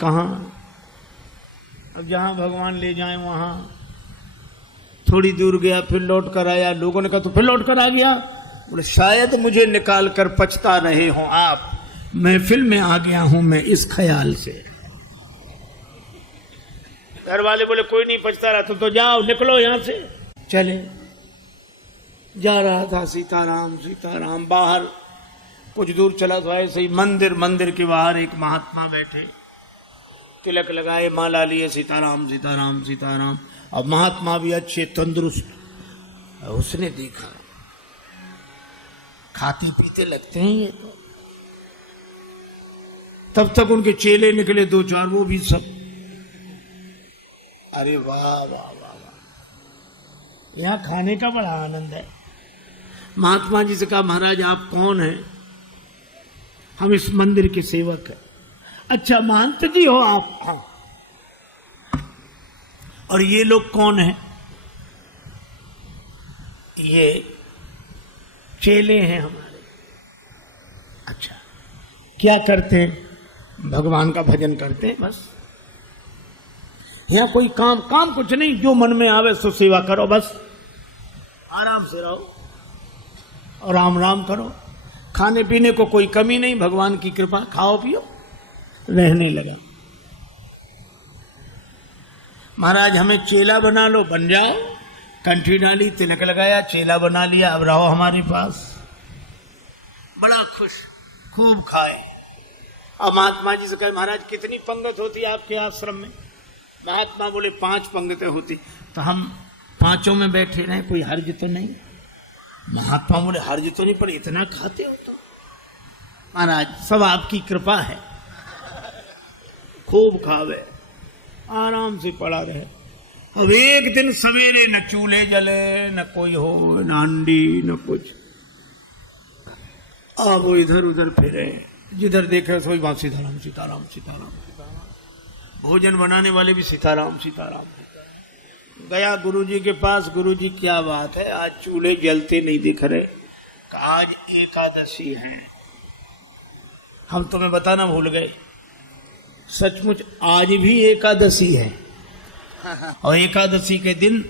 कहाँ, अब जहाँ भगवान ले जाएं वहाँ। थोड़ी दूर गया, फिर लौट कर आया। लोगों ने कहा तो फिर लौट कर आ गया। बोले शायद मुझे निकाल कर पछता रहे हो आप, महफिल में आ गया हूं मैं इस ख्याल से। घर वाले बोले कोई नहीं पछता रहा, तो जाओ निकलो यहां से। चले, जा रहा था सीताराम सीताराम। बाहर कुछ दूर चला तो ऐसे ही मंदिर के बाहर एक महात्मा बैठे, तिलक लगाए, माला लिए, सीताराम सीताराम सीताराम। अब महात्मा भी अच्छे तंदुरुस्त। उसने देखा खाते पीते लगते हैं ये तो। तब तक उनके चेले निकले दो चार, वो भी सब। अरे वाह वाह वाह वाह, यहाँ खाने का बड़ा आनंद है। महात्मा जी से कहा महाराज आप कौन हैं? हम इस मंदिर के सेवक हैं। अच्छा महंत जी हो आप? हाँ। और ये लोग कौन हैं? ये चेले हैं हमारे। अच्छा क्या करते हैं? भगवान का भजन करते हैं बस। यहाँ कोई काम कुछ नहीं, जो मन में आवे सो सेवा करो बस। आराम से रहो और राम राम करो। खाने पीने को कोई कमी नहीं, भगवान की कृपा, खाओ पियो। रहने लगा। महाराज हमें चेला बना लो, बन जाओ। कंठी डाली, तिलक लगाया, चेला बना लिया, अब रहो हमारे पास। बड़ा खुश, खूब खाए। अब महात्मा जी से कहे महाराज कितनी पंगत होती है आपके आश्रम में? महात्मा बोले 5 पंगतें होती। तो हम 5 में बैठे रहे, कोई हर्ज तो नहीं? महात्मा बोले हर्ज तो नहीं, पर इतना खाते हो तो? महाराज सब आपकी कृपा है, खूब खावे, आराम से पड़ा रहे। अब एक दिन सवेरे न चूल्हे जले, न कोई हो, न अंडी, न कुछ। अब वो इधर उधर फिरे, जिधर देखे सोई वहां सीताराम सीताराम सीताराम सीताराम। भोजन बनाने वाले भी सीताराम सीताराम। गया गुरुजी के पास, गुरुजी क्या बात है आज चूल्हे जलते नहीं दिख रहे? आज एकादशी है। हम तुम्हें बताना भूल गए, सचमुच आज भी एकादशी है। और एकादशी के दिन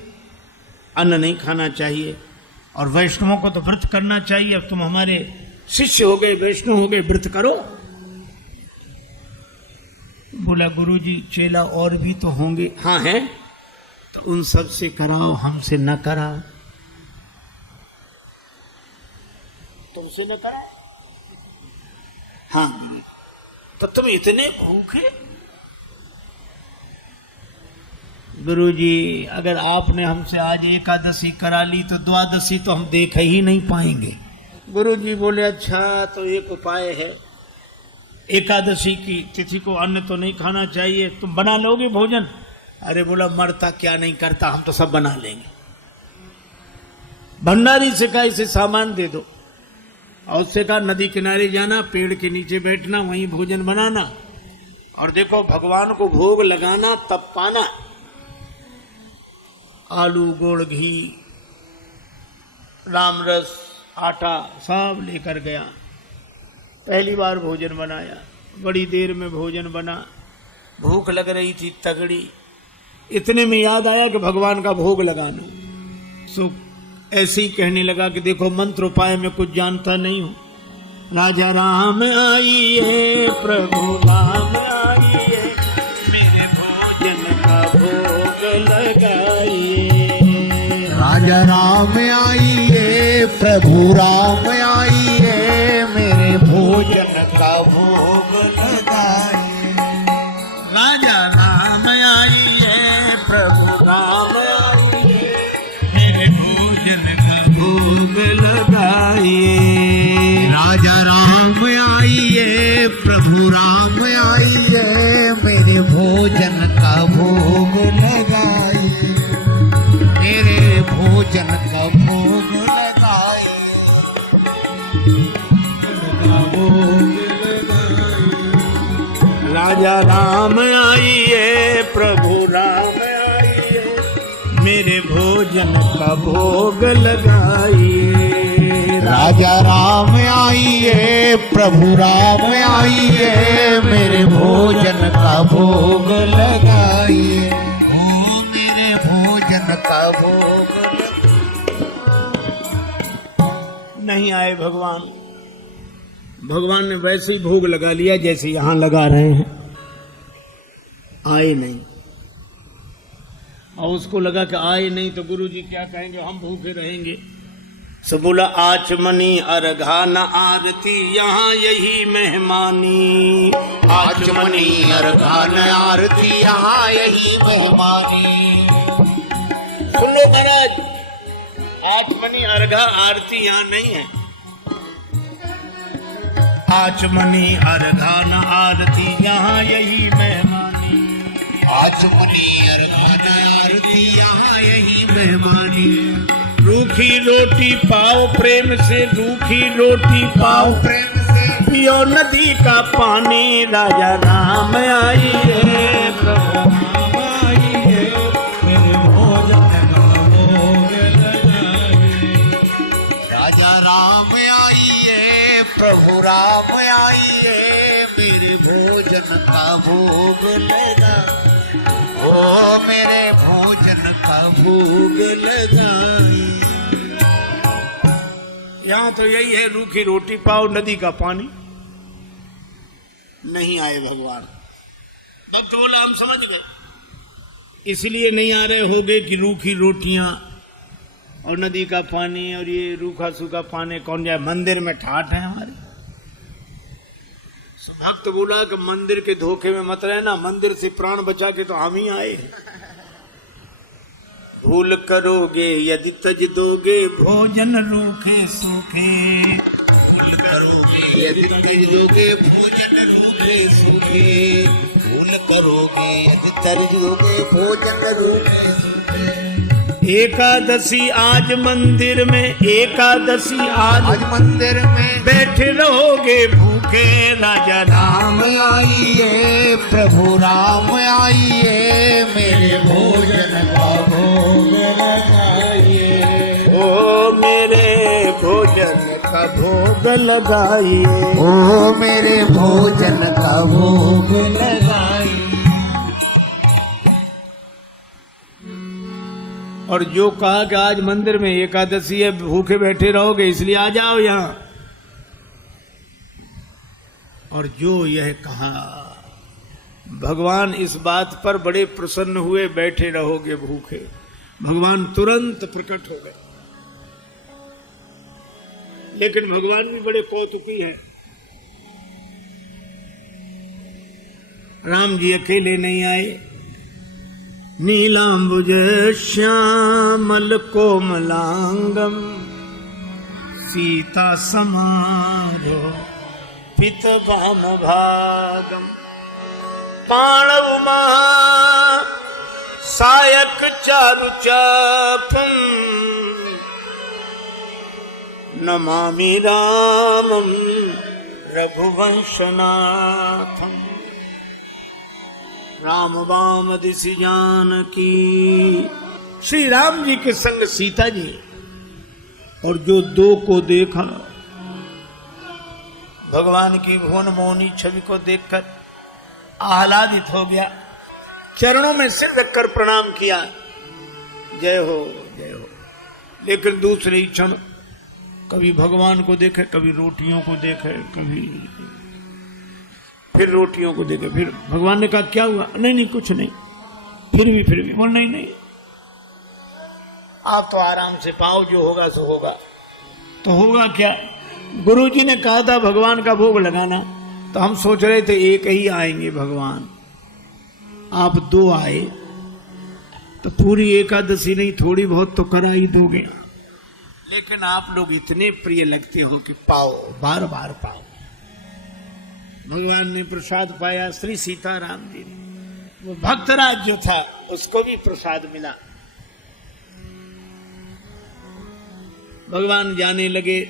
अन्न नहीं खाना चाहिए, और वैष्णवों को तो व्रत करना चाहिए। अब तुम हमारे शिष्य हो गए, वैष्णव हो गए, व्रत करो। बोला गुरुजी चेला और भी तो होंगे। हाँ है, तो उन सब से कराओ, हमसे न कराओ। तुमसे न कराओ? हाँ। तो तुम इतने भूखे? गुरुजी अगर आपने हमसे आज एकादशी करा ली तो द्वादशी तो हम देख ही नहीं पाएंगे। गुरुजी बोले अच्छा तो एक उपाय है, एकादशी की तिथि को अन्न तो नहीं खाना चाहिए, तुम बना लोगे भोजन? अरे बोला मरता क्या नहीं करता, हम तो सब बना लेंगे। भंडारी से कहा इसे सामान दे दो, और उससे कहा नदी किनारे जाना, पेड़ के नीचे बैठना, वहीं भोजन बनाना, और देखो भगवान को भोग लगाना तब पाना। आलू, गुड़, घी, राम रस, आटा सब लेकर गया। पहली बार भोजन बनाया, बड़ी देर में भोजन बना, भूख लग रही थी तगड़ी। इतने में याद आया कि भगवान का भोग लगाना। सो ऐसे ही कहने लगा कि देखो मंत्र उपाय में कुछ जानता नहीं हूं। राजा राम आइए, प्रभु राम आइए, मेरे भोजन का भोग लगाइए। राजा राम आइए, प्रभु राम आइए, मेरे भोजन का भोग लगाइए। राजा राम आइए, प्रभु राम आइए, मेरे भोजन का भोग लगाइए। राजा राम आइए, प्रभु राम आइए, मेरे भोजन का भोग लगाइए। मेरे भोजन का भोग लगाइए। राजा राम आइए, प्रभु राम आइए, मेरे भोजन का भोग लगाइए। राजा राम आइए प्रभु राम आइए मेरे भोजन का भोग लगाइए ओ मेरे भोजन का भोग नहीं आए भगवान। भगवान ने वैसे ही भोग लगा लिया जैसे यहां लगा रहे हैं, आए नहीं। और उसको लगा कि आए नहीं तो गुरुजी क्या कहेंगे, हम भूखे रहेंगे। सब बोला आचमनी अर्घा न आरती यहाँ यही मेहमानी, आचमनी अर्घा न आरती यहाँ यही मेहमानी। सुन लो महाराज, आचमनी अर्घा आरती यहाँ नहीं है। आचमनी अर्घा न आरती यहाँ यही मेहमानी, आचमनी अर्घा न आरती यहाँ यही मेहमानी। रूखी रोटी पाओ प्रेम से, रूखी रोटी पाओ प्रेम से पियो नदी का पानी। राजा राम आइए प्रभु राम आइए मेरे भोजन का भोग लगाइए। राजा राम आइए प्रभु राम आइए मेरे भोजन का भोग लगा ओ मेरे भोजन का भोग लगाई। यहाँ तो यही है, रूखी रोटी पाओ नदी का पानी। नहीं आए भगवान। भक्त बोला हम समझ गए, इसलिए नहीं आ रहे होगे कि रूखी रोटियां और नदी का पानी और ये रूखा सूखा पानी कौन जाए, मंदिर में ठाठ है हमारे। भक्त बोला कि मंदिर के धोखे में मत रहना, मंदिर से प्राण बचा के तो हम ही आए। भूल करोगे यदि तज दोगे भोजन रूखे सूखे, भूल करोगे यदि तज दोगे भोजन रूखे सूखे, भूल करोगे यदि तज दोगे भोजन रूखे सूखे। एकादशी आज मंदिर में, एकादशी आज मंदिर में बैठे रहोगे भूखे। राजा राम आइए प्रभु राम आइए मेरे भोजन का भोग लगाइए ओ मेरे भोजन का भोग लगाइए ओ मेरे भोजन का भोग लगाइए। और जो कहा कि आज मंदिर में एकादशी है भूखे बैठे रहोगे इसलिए आ जाओ यहाँ, और जो यह कहा भगवान इस बात पर बड़े प्रसन्न हुए, बैठे रहोगे भूखे। भगवान तुरंत प्रकट हो गए। लेकिन भगवान भी बड़े कौतुकी हैं। राम जी अकेले नहीं आए, नीलांबुज श्यामल कोमलांगम सीता समारो पित वाम भागम, पाणव महा सायक चारु चापम, नमामि रामम रघुवंशनाथम। राम वाम दिशि जानकी, श्री राम जी के संग सीता जी। और जो दो को देखा, भगवान की भुवन मोहनी छवि को देखकर आह्लादित हो गया, चरणों में सिर रखकर प्रणाम किया, जय हो जय हो। लेकिन दूसरे क्षण कभी भगवान को देखे, कभी रोटियों को देखे, कभी फिर रोटियों को देखे। फिर भगवान ने कहा क्या हुआ? नहीं नहीं कुछ नहीं। फिर भी बोल नहीं नहीं, आप तो आराम से पाओ, जो होगा सो होगा। तो होगा क्या? गुरुजी ने कहा था भगवान का भोग लगाना, तो हम सोच रहे थे एक ही आएंगे भगवान, आप दो आए तो पूरी एकादशी नहीं थोड़ी बहुत तो करा ही दोगे। लेकिन आप लोग इतने प्रिय लगते हो कि पाओ, बार बार पाओ। भगवान ने प्रसाद पाया, श्री सीताराम जी ने। वो भक्तराज जो था उसको भी प्रसाद मिला। भगवान जाने लगे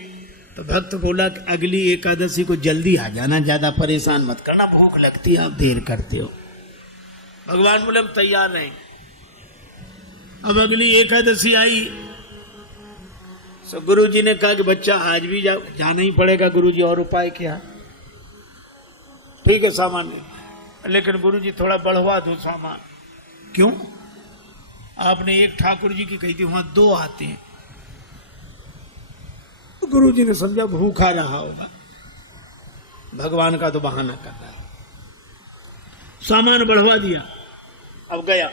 तो भक्त बोला कि अगली एकादशी को जल्दी आ जाना, ज्यादा परेशान मत करना, भूख लगती है, आप देर करते हो। भगवान बोले हम तैयार रहें। अब अगली एकादशी आई, सो गुरुजी ने कहा कि बच्चा आज भी जाना ही पड़ेगा गुरुजी, और उपाय क्या? ठीक है सामान्य, लेकिन गुरुजी थोड़ा बढ़वा दो सामान। क्यों? आपने एक ठाकुर जी की कही थी, वहां 2 आते हैं। गुरुजी ने समझा भूखा रहा होगा, भगवान का तो बहाना कर रहा है, सामान बढ़वा दिया। अब गया,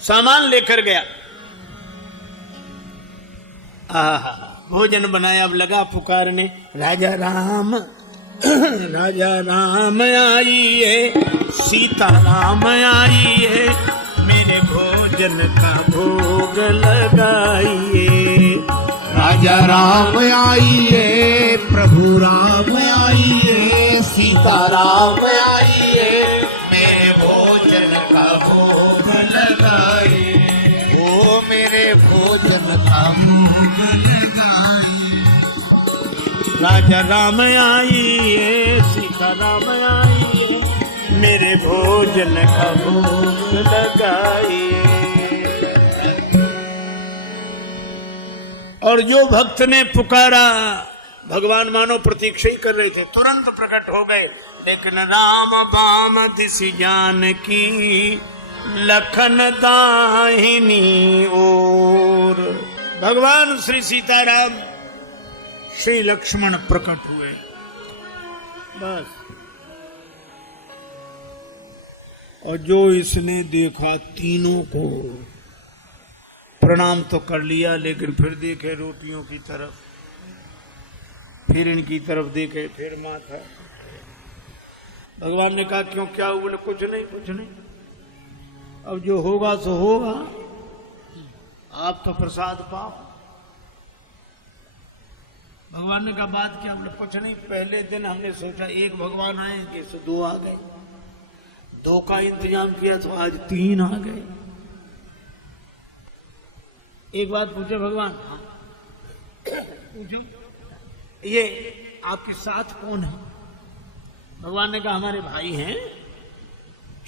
सामान लेकर गया, भोजन बनाया। अब लगा पुकारने, राजा राम राजा राम आइए, सीता राम आइए, मेरे भोजन का भोग लगाइए। राजा राम आइए, प्रभु राम आइए, सीता राम आइए, मेरे भोजन का भोग लगाइए। ओ मेरे भोजन का भोग लगाइए। राजा राम आइए, सीता राम आइए, मेरे भोजन का भोग लगाइए। और जो भक्त ने पुकारा, भगवान मानो प्रतीक्षा ही कर रहे थे, तुरंत प्रकट हो गए। लेकिन राम बाम दिसि जानकी, लखन दाहिनी ओर। भगवान श्री सीताराम श्री लक्ष्मण प्रकट हुए। बस, और जो इसने देखा, तीनों को प्रणाम तो कर लिया, लेकिन फिर देखे रोटियों की तरफ, फिर इनकी तरफ देखे, फिर माथा। भगवान ने कहा क्यों, क्या हुआ? बोले कुछ नहीं, कुछ नहीं, अब जो होगा सो होगा, आप तो प्रसाद पाओ। भगवान ने कहा बात क्या? बोले कुछ नहीं, पहले दिन हमने सोचा 1 भगवान आएंगे, सो 2 आ गए, 2 का इंतजाम किया तो आज 3 आ गए। एक बात पूछे भगवान? हाँ पूछो, ये आपके साथ कौन है? भगवान ने कहा हमारे भाई हैं,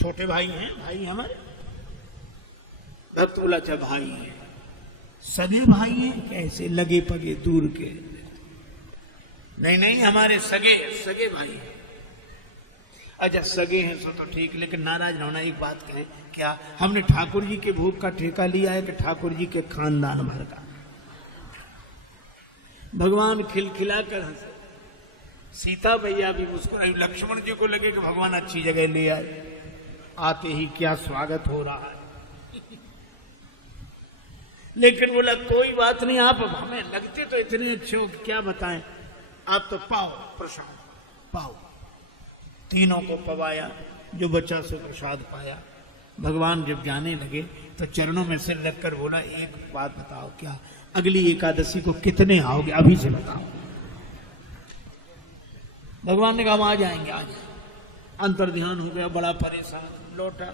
छोटे भाई हैं, भाई हमारे। भक्त बोला अच्छा भाई हैं, सगे भाई हैं? कैसे? लगे पगे दूर के? नहीं नहीं, हमारे सगे भाई हैं। अच्छा सगे हैं सो तो ठीक, लेकिन नाराज ना होना, एक बात करें, क्या हमने ठाकुर जी के भोग का ठेका लिया है कि ठाकुर जी के खानदान भर का? भगवान खिलखिला कर हंसे, सीता भैया भी मुस्कुराई, लक्ष्मण जी को लगे कि भगवान अच्छी जगह ले आए, आते ही क्या स्वागत हो रहा है। लेकिन बोला कोई बात नहीं, आप हमें लगते तो इतने अच्छे हो, क्या बताएं, आप तो पाओ प्रसाद पाओ। तीनों को पवाया, जो बच्चा से प्रसाद पाया। भगवान जब जाने लगे तो चरणों में सिर रखकर बोला एक बात बताओ, क्या अगली एकादशी को कितने आओगे? अभी से बताओ। भगवान ने कहा हम आ जाएंगे, आज। अंतर ध्यान हो गया, बड़ा परेशान, लौटा।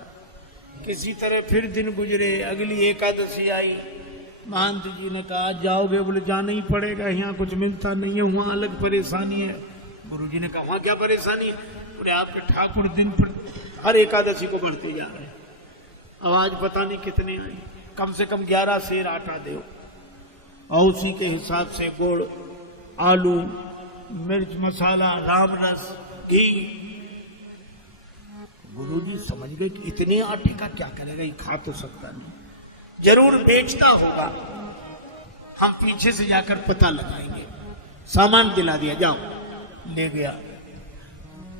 किसी तरह फिर दिन गुजरे, अगली एकादशी आई। महंत जी ने कहा आज जाओगे? बोले जाना ही पड़ेगा, यहाँ कुछ मिलता नहीं है, वहां अलग परेशानी है। गुरु जी ने कहा वहां क्या परेशानी है? बोले आपके ठाकुर दिन पर हर एकादशी को बढ़ते जा रहे हैं, अब आज पता नहीं कितने आए, कम से कम 11 सेर आटा दो, और उसी के हिसाब से गुड़, आलू, मिर्च मसाला, राम रस, घी। गुरुजी समझ गए कि इतने आटे का क्या करेगा, ये खा तो सकता नहीं, जरूर बेचता होगा, हम पीछे से जाकर पता लगाएंगे। सामान दिला दिया, जाओ। ले गया,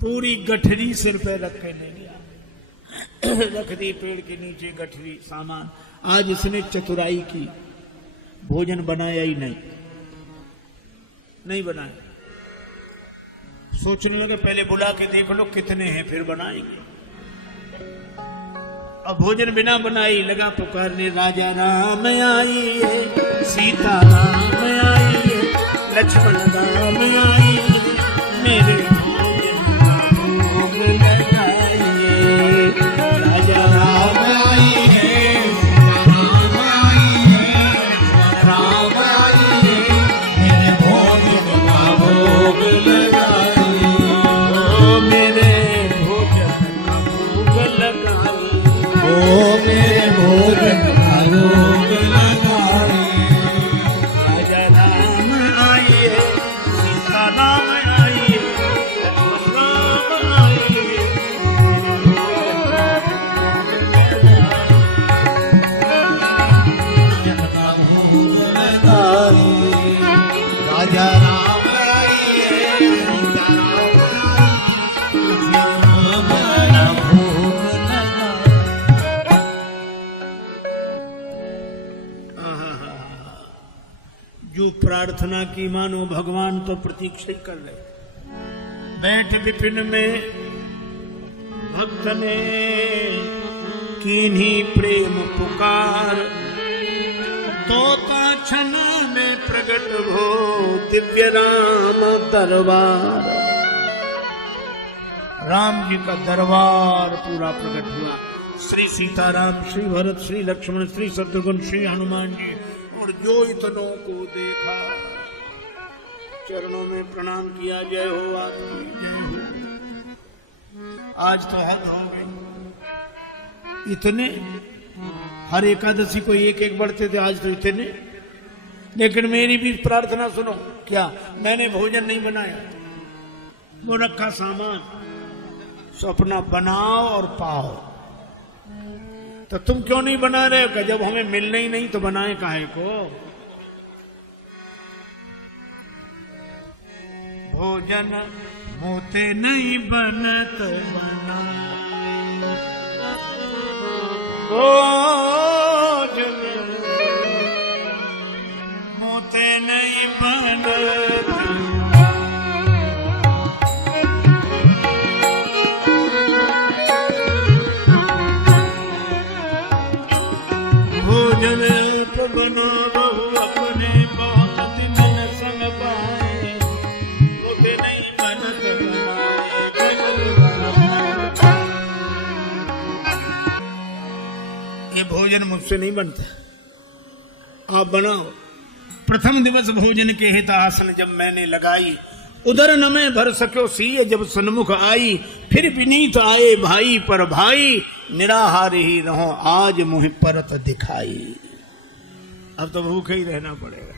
पूरी गठरी सिर पे रख के ले गया, रख दी पेड़ के नीचे गठरी, सामान। आज इसने चतुराई की, भोजन बनाया ही नहीं बनाया। सोचने लगे पहले बुला के देख लो कितने हैं, फिर बनाएंगे। अब भोजन बिना बनाई लगा पुकारने, राजा राम आइए, सीता राम आइए, लक्ष्मण राम आइए, मेरे भोजन का भोग लगाइए। राजा राम आइए, सीता राम आइए, मेरे भोजन का भोग लगाइए। ओ मेरे भोजन का भोग लगाइए, ओ मेरे भोजन का भोग लगाइए। गया भोग लगा। जो प्रार्थना की मानो भगवान तो प्रतीक्षा ही कर रहे। बैठ विपिन में भक्त ने कीन्ही प्रेम पुकार, तो क्षण में प्रगट हो दिव्य राम दरबार। राम जी का दरबार पूरा प्रकट हुआ। श्री सीताराम, श्री भरत, श्री लक्ष्मण, श्री शत्रुघ्न, श्री हनुमान जी और जो इतनों को देखा चरणों में प्रणाम किया। जय हो आपकी, जय हो। आज तो हद हो गए, इतने हर एकादशी को एक एक बढ़ते थे, आज तो इतने। लेकिन मेरी भी प्रार्थना सुनो। क्या? मैंने भोजन नहीं बनाया, वो रखा सामान, सो अपना बनाओ और पाओ। तो तुम क्यों नहीं बना रहे हो? जब हमें मिलना ही नहीं तो बनाए काहे को? भोजन मोते नहीं बनत बना, भोजन मोते नहीं बनत। भोजन बना बहु अपने बहुत दिन संग पाए, मोते नहीं बनत बनाए। ये भोजन मुझसे नहीं बनता, आप बनाओ। प्रथम दिवस भोजन के हित आसन जब मैंने लगाई, उधर न मैं भर सको सीय जब सन्मुख आई। फिर विनीत आए भाई पर भाई, निराहार ही रहो आज मुझ परत दिखाई। अब तो भूखे ही रहना पड़ेगा।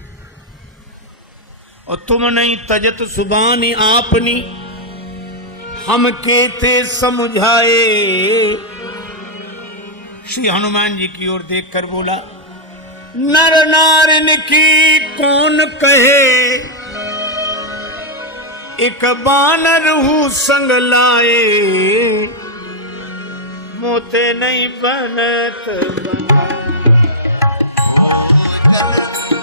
और तुम नहीं तजत सुबानी आपनी, हम केते समझाए। श्री हनुमान जी की ओर देखकर बोला, नर नारिन की कौन कहे, एक बानर हूँ संग लाए। मोते नहीं बनत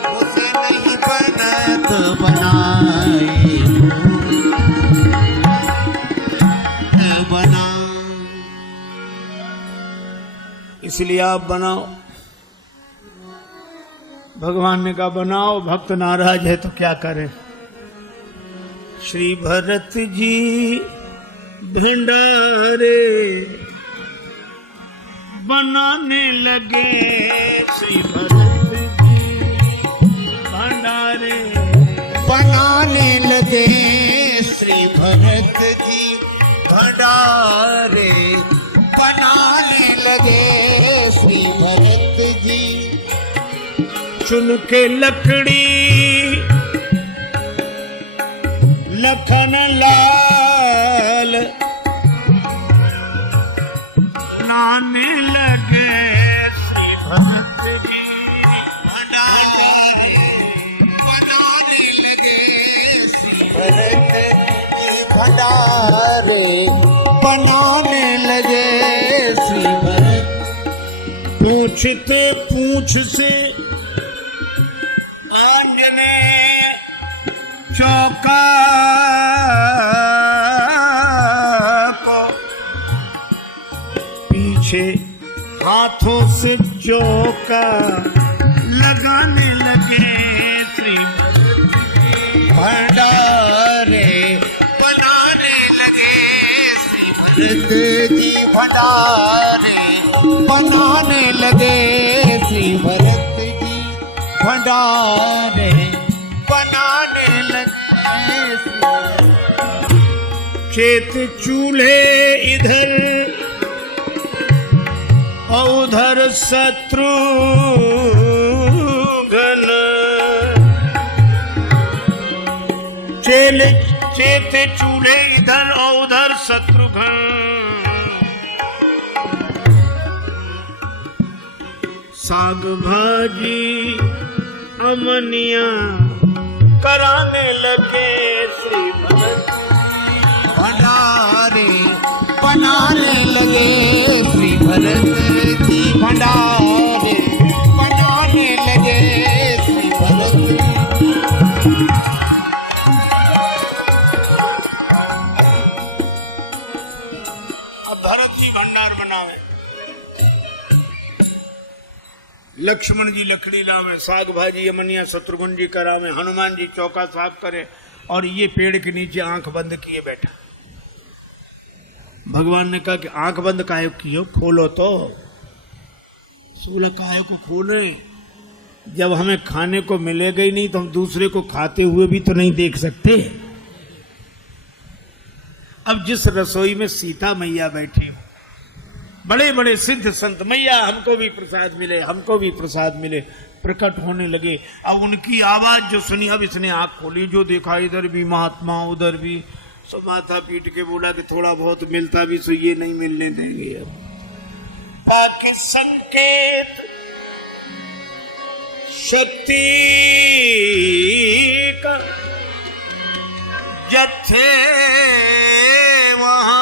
मोते नहीं बनत बनाए, बना। इसलिए आप बनाओ। भगवान ने कहा बनाओ, भक्त नाराज है तो क्या करें। श्री भरत जी भंडारे बनाने लगे, श्री भरत जी भंडारे बनाने लगे, श्री भरत जी भंडारे बनाने लगे, श्री भरत जी। चुन के लकड़ी लखन लाल लाने लगे, श्री भरत जी भंडारे बनाने लगे, श्री भरत जी भंडारे बनाने लगे, श्री भरत। पूछते पूछ से आंजने चौका को, पीछे हाथों से चौका लगाने लगे, श्री भंडारे बनाने लगे, श्री भरत जी भंडारे बनाने लगे, श्री भरत जी भंडारे बनाने लगे। खेत चूल्हे इधर और उधर शत्रुघ्न, चेत चूल्हे इधर और उधर शत्रुघ्न। साग भाजी अमनिया कराने लगे, श्री भरत भंडारे लगे श्री भरत जी भंडारे बनाने लगे श्री भरत। अब भरत जी भंडार बनावे, लक्ष्मण जी लकड़ी लावे, साग भाजी यमनिया शत्रुघ्न जी करावे, हनुमान जी चौका साफ करे, और ये पेड़ के नीचे आंख बंद किए बैठा। भगवान ने कहा कि आंख बंद काहे कियो, खोलो तो। बोला काहे को खोले, जब हमें खाने को मिलेगा ही नहीं तो हम दूसरे को खाते हुए भी तो नहीं देख सकते। अब जिस रसोई में सीता मैया बैठी हो, बड़े बड़े सिद्ध संत, मैया हमको भी प्रसाद मिले, हमको भी प्रसाद मिले, प्रकट होने लगे। अब उनकी आवाज जो सुनी, अब इसने आंख खोली, जो देखा इधर भी महात्मा उधर भी, सो माथा पीट के बोला कि थोड़ा बहुत मिलता भी सो ये नहीं मिलने देंगे। अब पाकि संकेत शक्ति का जथे वहां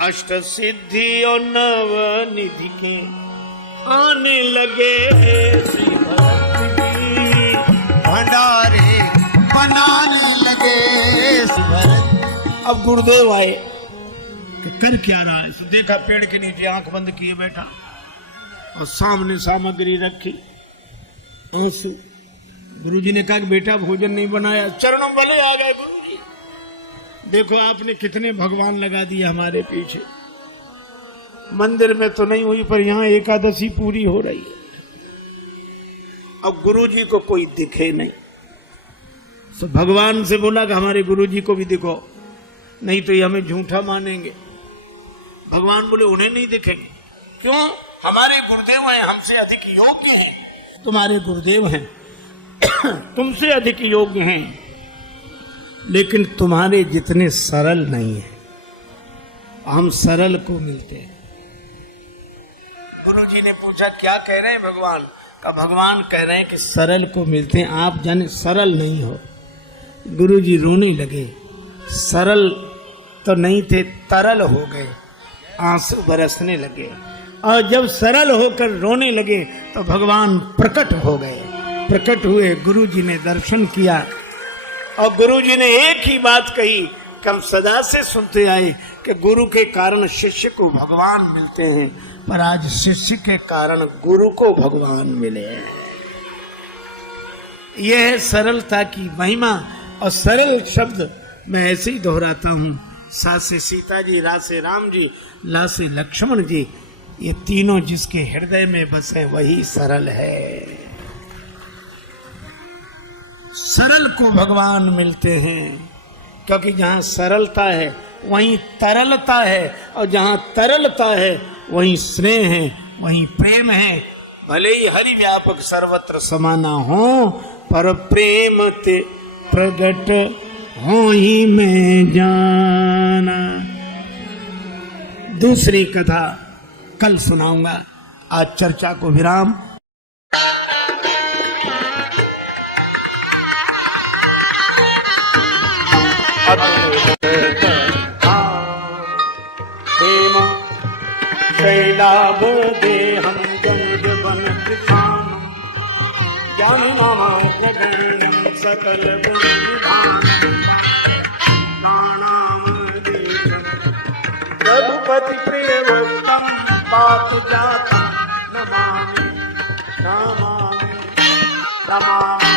अष्ट सिद्धि और नव निधि के आने लगे श्री भरत जी भंडारे बनाने लगे श्री भरत। अब गुरुदेव आए कि कर क्या रहा है, तो देखा पेड़ के नीचे आंख बंद किए बैठा और सामने सामग्री रखी, आंसू। गुरुजी ने कहा कि बेटा भोजन नहीं बनाया, चरणों वाले आ गए गुरुजी, देखो आपने कितने भगवान लगा दिए हमारे पीछे। मंदिर में तो नहीं हुई पर यहाँ एकादशी पूरी हो रही है। अब गुरुजी को कोई दिखे नहीं, तो भगवान से बोला कि हमारे गुरुजी को भी दिखो, नहीं तो ये हमें झूठा मानेंगे। भगवान बोले उन्हें नहीं दिखेंगे, क्यों? हमारे गुरुदेव हैं, हमसे अधिक योग्य हैं। तुम्हारे गुरुदेव हैं, तुमसे अधिक योग्य हैं, लेकिन तुम्हारे जितने सरल नहीं है। हम सरल को मिलते हैं। गुरुजी ने पूछा क्या कह रहे हैं भगवान? का भगवान कह रहे हैं कि सरल को मिलते हैं, आप जाने सरल नहीं हो। गुरुजी रोने लगे, सरल तो नहीं थे, तरल हो गए, आंसू बरसने लगे। और जब सरल होकर रोने लगे तो भगवान प्रकट हो गए। प्रकट हुए, गुरुजी ने दर्शन किया और गुरुजी ने एक ही बात कही कि हम सदा से सुनते आए कि गुरु के कारण शिष्य को भगवान मिलते हैं, पर आज शिष्य के कारण गुरु को भगवान मिले हैं। यह है सरलता की महिमा। और सरल शब्द मैं ऐसे ही दोहराता हूं, सा से सीता जी, रा से राम जी, ला से लक्ष्मण जी, ये तीनों जिसके हृदय में बसे वही सरल है। सरल को भगवान मिलते हैं, क्योंकि जहां सरलता है वहीं तरलता है, और जहां तरलता है वहीं स्नेह है, वहीं प्रेम है। भले ही हरि व्यापक सर्वत्र समाना हो, पर प्रेम ते प्रगट हो ही में जाना। दूसरी कथा कल सुनाऊंगा, आज चर्चा को विराम। शैलाभ देहं जन किसानम ज्ञान नामाग्रगण्यं सकल प्राणाम देशं रघुपति प्रियवृत्तं पात जातं नमामि नमामि नमामि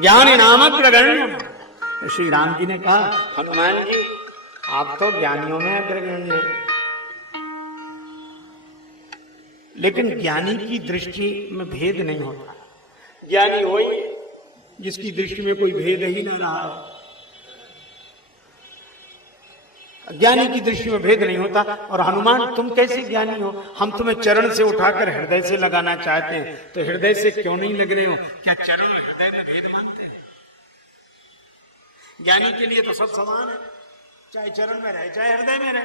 ज्ञानी नामक अग्रगण्य। श्री राम जी ने कहा, हनुमान जी आप तो ज्ञानियों में अग्रगण्य हैं, लेकिन ज्ञानी की दृष्टि में भेद नहीं होता। ज्ञानी वही जिसकी दृष्टि में कोई भेद ही न रहा हो। ज्ञानी की दृष्टि में भेद नहीं होता। और हनुमान तुम कैसे ज्ञानी हो? हम तुम्हें चरण से उठाकर हृदय से लगाना चाहते हैं, तो हृदय से क्यों नहीं लग रहे हो? क्या चरण और हृदय में भेद मानते हैं? ज्ञानी के लिए तो सब समान है, चाहे चरण में रहे चाहे हृदय में रहे।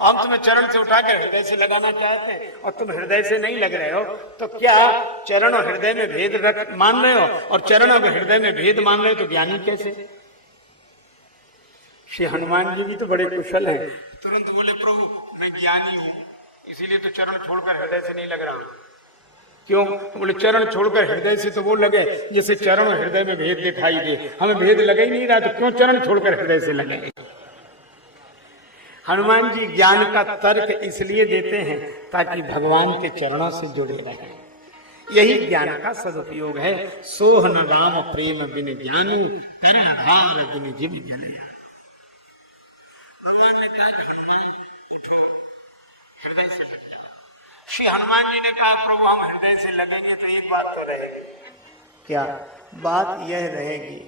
हम तुम्हें चरण से उठाकर हृदय से लगाना चाहते हैं और तुम हृदय से नहीं लग रहे हो, तो क्या चरण और हृदय में भेद मान रहे हो? और चरण और हृदय में भेद मान रहे हो तो ज्ञानी कैसे? श्री हनुमान जी भी तो बड़े कुशल हैं। तुरंत बोले प्रभु मैं ज्ञानी हूं, इसीलिए तो चरण छोड़कर हृदय से नहीं लग रहा हूं। क्यों? बोले चरण छोड़कर हृदय से तो वो लगे जैसे चरण और हृदय में भेद दिखाई दे। हमें भेद लग ही नहीं रहा, तो क्यों चरण छोड़कर हृदय से लगे? हनुमान जी ज्ञान का तर्क इसलिए देते हैं ताकि भगवान के चरणों से जुड़े रहें। यही ज्ञान का सदुपयोग है। सोहन राम प्रेम बिन ज्ञानी, धार बिन जीव जले। भगवान ने कहा हनुमान उठो, हृदय से लग जाओ। श्री हनुमान जी ने कहा प्रभु हम हृदय से लगेंगे तो एक बात तो रहेगी। क्या बात? यह रहेगी।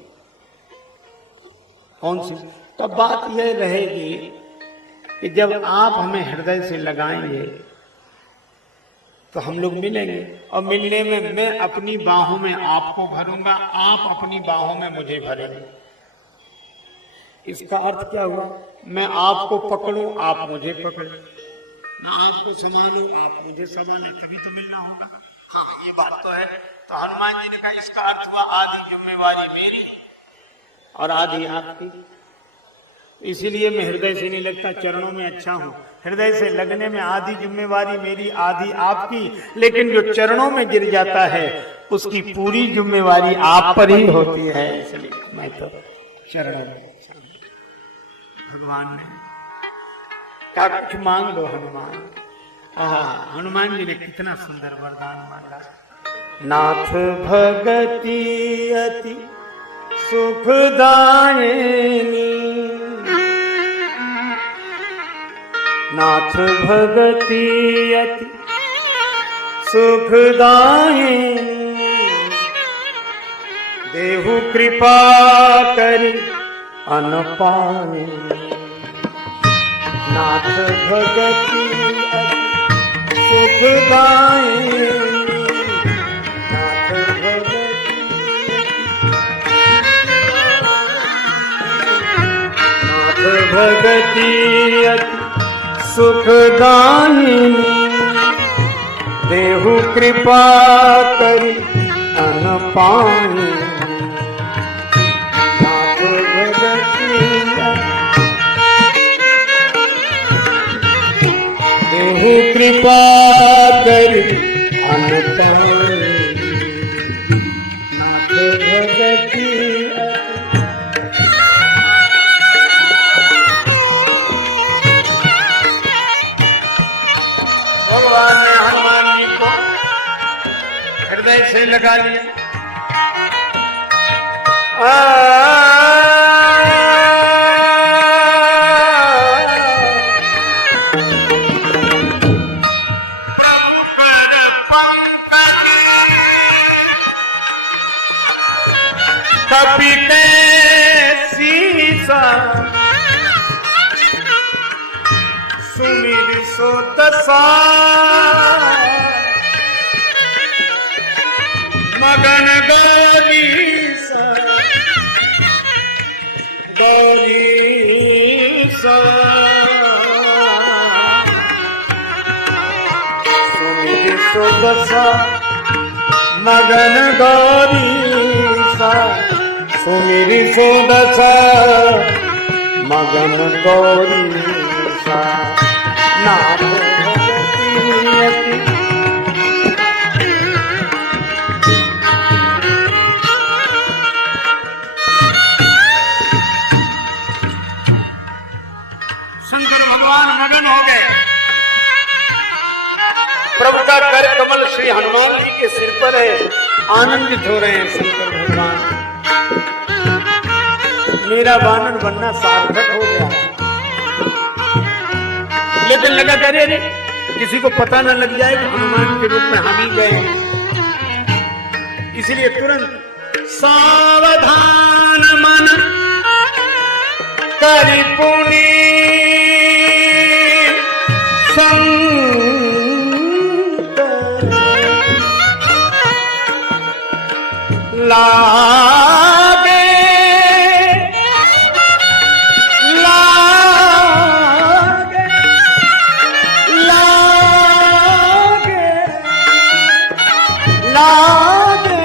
कौन सी? तो बात यह रहेगी कि जब आप हमें हृदय से लगाएंगे तो हम लोग मिलेंगे, और मिलने में मैं अपनी बाहों में आपको भरूंगा, आप अपनी बाहों में मुझे भरेंगे। इसका अर्थ क्या हुआ? मैं आपको पकड़ूं, आप मुझे पकड़ें, मैं आपको संभालूं, आप मुझे संभालें, तभी तो मिलना होगा। हाँ ये बात तो है। तो हनुमान जी ने कहा इसका अर्थ हुआ आधी जिम्मेवारी मेरी और आधी आपकी। इसीलिए मैं हृदय से नहीं लगता, चरणों में अच्छा हूं। हृदय से लगने में आधी जिम्मेवारी मेरी आधी आपकी, लेकिन जो चरणों में गिर जाता है उसकी पूरी जिम्मेवारी आप पर ही होती है। इसलिए मैं तो चरणों में अच्छा हूं। भगवान ने कहा कुछ मांग लो हनुमान। हनुमान जी ने कितना सुंदर वरदान मांगा। नाथ भगति अति सुखदायिनी, नाथ भगति अति सुखदायिनी, देहु कृपा करि अनपायिनी। नाथ भगति अति सुखदायिनी, नाथ भगति भगति अति सुखदायिनी, देहु कृपा करि अनपायिनी। नाथ भगति देहु कृपा करि अनपायिनी। नाथ भगति भगवान ने हनुमान जी को हृदय से लगा लिया। प्रभु कर पंकज कपि के सीसा, सुमिर सो दसा मगन गौरीसा, गौरीसा। सुमिर सो दसा मगन गौरीसा, सुमिर सो दसा मगन गौरीसा। नाथ भगति अति शंकर भगवान मगन हो गए। प्रभु का कर कमल श्री हनुमान जी के सिर पर है, आनंदित हो रहे हैं शंकर भगवान। मेरा वानर बनना सार्थक हो गया। लेकिन लगा करे रे किसी को पता न लग जाए कि हनुमान के रूप में हम ही गए, इसलिए तुरंत सावधान मन करि पुनीत, लागे लागे लागे लागे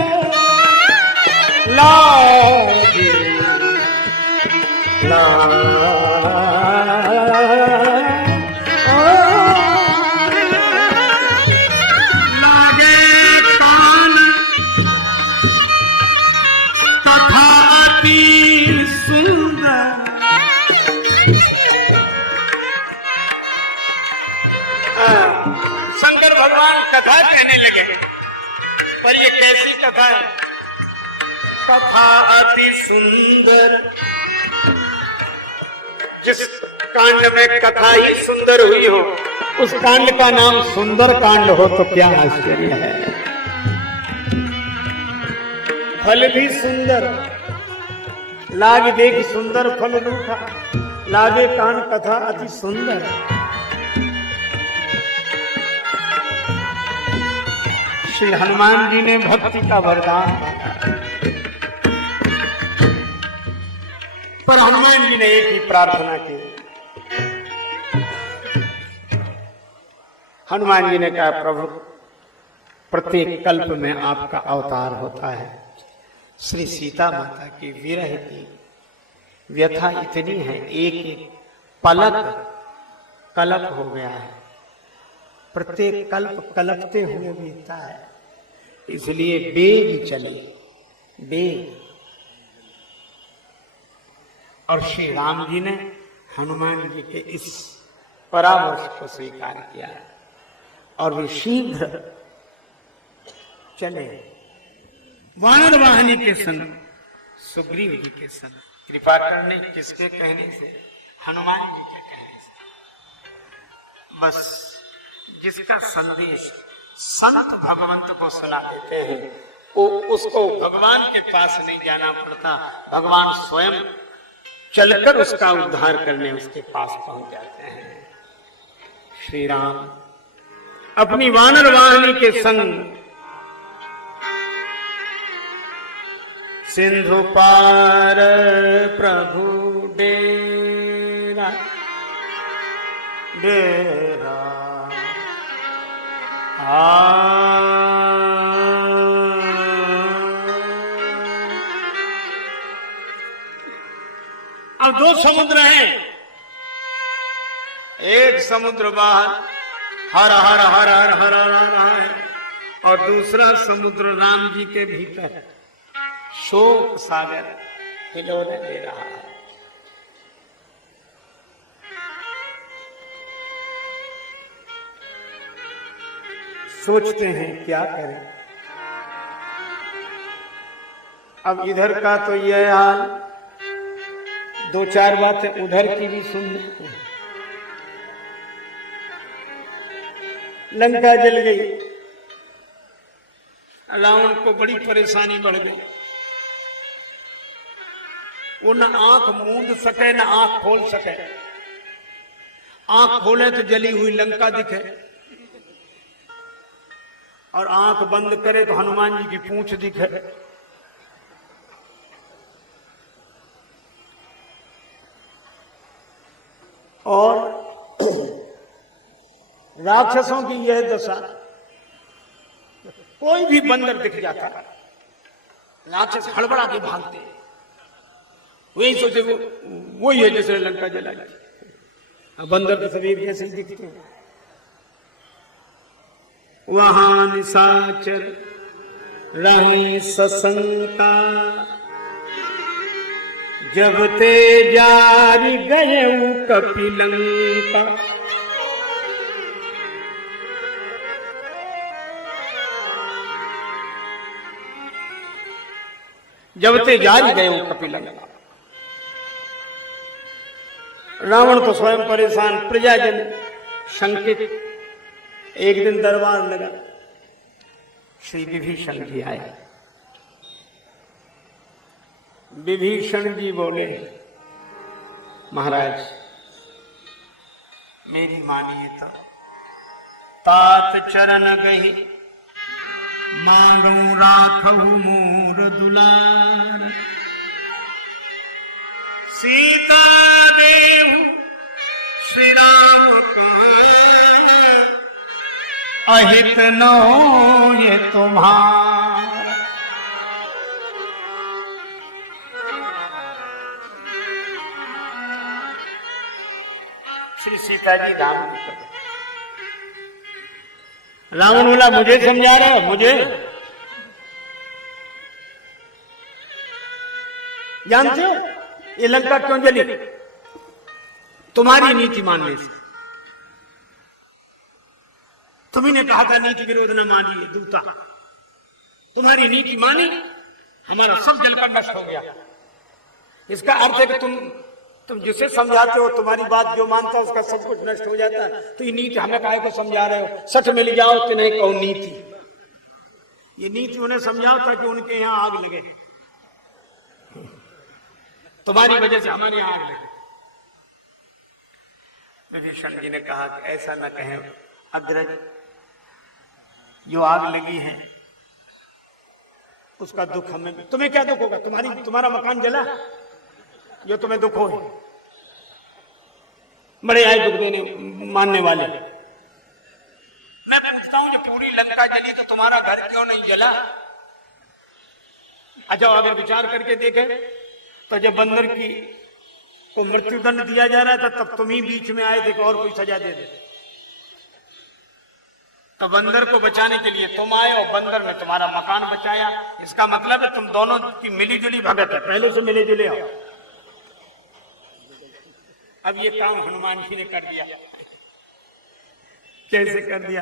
लागे लागे कान कथा अति सुंदर शंकर भगवान कथा कहने लगे, पर ये कैसी कथा है? कथा अति सुंदर। जिस कांड में कथा ही सुंदर हुई हो, उस कांड का नाम सुंदर कांड हो तो क्या आश्चर्य है। फल भी सुंदर, लाग देख सुंदर फल रूठा, लागे कान कथा अति सुंदर। श्री हनुमान जी ने भक्ति का वरदान मांगा, पर हनुमान जी ने एक ही प्रार्थना की। हनुमान जी ने कहा, प्रभु प्रत्येक कल्प में आपका अवतार होता है। श्री सीता माता की विरह की व्यथा इतनी है, एक एक पलक कलप हो गया है, प्रत्येक कल्प कलपते हुए बीतता है, इसलिए बेग चले बेग। और श्री राम जी ने हनुमान जी के इस परामर्श को स्वीकार किया और वे शीघ्र चले वानर वाहिनी के संग, सुग्रीव जी के संग। कृपा करने किसके कहने से? हनुमान जी के कहने से। बस जिसका संदेश संत भगवंत को सुना देते हैं, उसको भगवान के पास नहीं जाना पड़ता, भगवान स्वयं चलकर उसका उद्धार करने उसके पास पहुंच जाते हैं। श्री राम अपनी वानर वाहिनी के संग सिंधु पार प्रभु डेरा डेरा अब दो समुद्र हैं, एक समुद्र बाहर हर हर हर हर हर हर है, और दूसरा समुद्र राम जी के भीतर शोक सागर हिलोने दे रहा है। सोचते हैं क्या करें। अब इधर का तो यह हाल, दो चार बातें उधर की भी सुन लेते हैं। लंका जल गई, रावण को बड़ी परेशानी बढ़ गई। वो न आंख मूंद सके न आंख खोल सके। आंख खोले तो जली हुई लंका दिखे, और आंख बंद करे तो हनुमान जी की पूंछ दिखे। और राक्षसों की यह दशा, कोई भी बंदर दिख जाता, राक्षस हड़बड़ा के भागते। वही सोचे वही है जैसे लंका जला गई। बंदर तो सभी जैसे दिखते हैं। वहां निशाचर रहे सशंका, जब ते जारी गए कपिलंका। जब ते जारी गए कपिलंका। रावण तो स्वयं परेशान, प्रजाजन शंकित। एक दिन दरबार लगा, श्री विभीषण जी आए। विभीषण जी बोले, महाराज मेरी मानिए तो तात चरण गही मांगू राखहु मोर दुलार, सीता देहु श्री राम कहाँ, अहित न हो ये तुम्हारा। श्री सीता जी राम रावण बोला मुझे समझा रहे हो, मुझे जानते हो ये लंका क्यों जली? तुम्हारी नीति मानने से। तुम्ही ने कहा था नीति विरोध न मानिए दूता, तुम्हारी नीति मानी, हमारा सब जलकर नष्ट हो गया। इसका अर्थ है कि तुम जिसे समझाते हो, तुम्हारी बात जो मानता है उसका सब कुछ नष्ट हो जाता है। तो ये नीति हमें काहे को समझा रहे हो? सच मिल जाओ कि नहीं कहो नीति। ये नीति उन्हें समझाओ ताकि उनके यहाँ आग लगे, तुम्हारी वजह से हमारे यहाँ आग लगे। विभीषण जी ने कहा कि ऐसा न कहें अग्रज, जो आग लगी है उसका दुख हमें, तुम्हें क्या दुख होगा? तुम्हारा मकान जला, जो तुम्हें दुख हो। बड़े आए दुख देने मानने वाले। मैं पूछता हूं, जब पूरी लंका जली तो तुम्हारा घर क्यों नहीं जला? अच्छा अगर विचार करके देखें तो जब बंदर की को मृत्युदंड दिया जा रहा था तब तुम ही बीच में आए थे कि और कोई सजा दे दे। तो बंदर को बचाने के लिए तुम आए और बंदर ने तुम्हारा मकान बचाया। इसका मतलब है तुम दोनों की मिली जुली भगत है, पहले से मिले जुले हो। अब ये काम हनुमान जी ने कर दिया। कैसे कर दिया?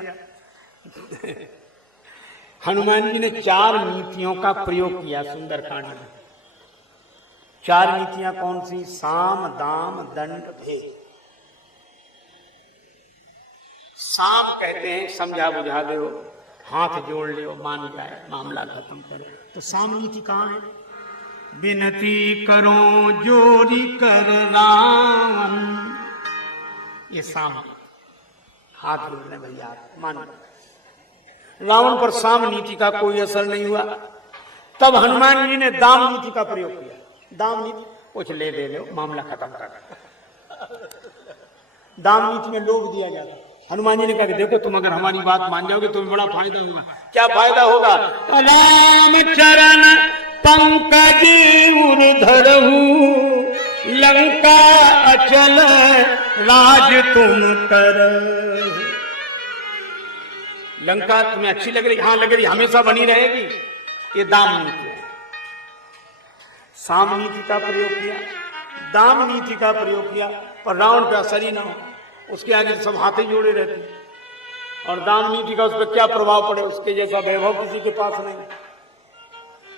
हनुमान जी ने 4 नीतियों का प्रयोग किया सुंदरकांड में। 4 नीतियां कौन सी? साम, दाम, दंड, भेद। साम कहते हैं समझा बुझा दो, हाथ जोड़ ले, मान जाए, मामला खत्म करे। तो साम नीति कहाँ है? विनती करो जोरी कर राम, ये साम, हाथ जोड़ने भैया मान। रावण पर साम नीति का कोई असर नहीं हुआ। तब हनुमान जी ने दाम नीति का प्रयोग किया। दाम नीति, कुछ ले दे लो, मामला खत्म कर। दाम नीति में लोभ दिया जाता। हनुमान जी ने कहा कि देखो तुम अगर हमारी बात मान जाओगे तो बड़ा फायदा होगा। क्या फायदा होगा? राम चरण पंकज धरहु, लंका अचल राज तुम कर। लंका तुम्हें अच्छी लग रही? हाँ लग रही, हमेशा बनी रहेगी। ये दाम नीति है। साम नीति का प्रयोग किया, दाम नीति का प्रयोग किया, पर रावण पे असर ही ना हो। उसके आगे सब हाथ ही जोड़े रहते। और दाम नीति का उस पर क्या प्रभाव पड़े? उसके जैसा वैभव किसी के पास नहीं।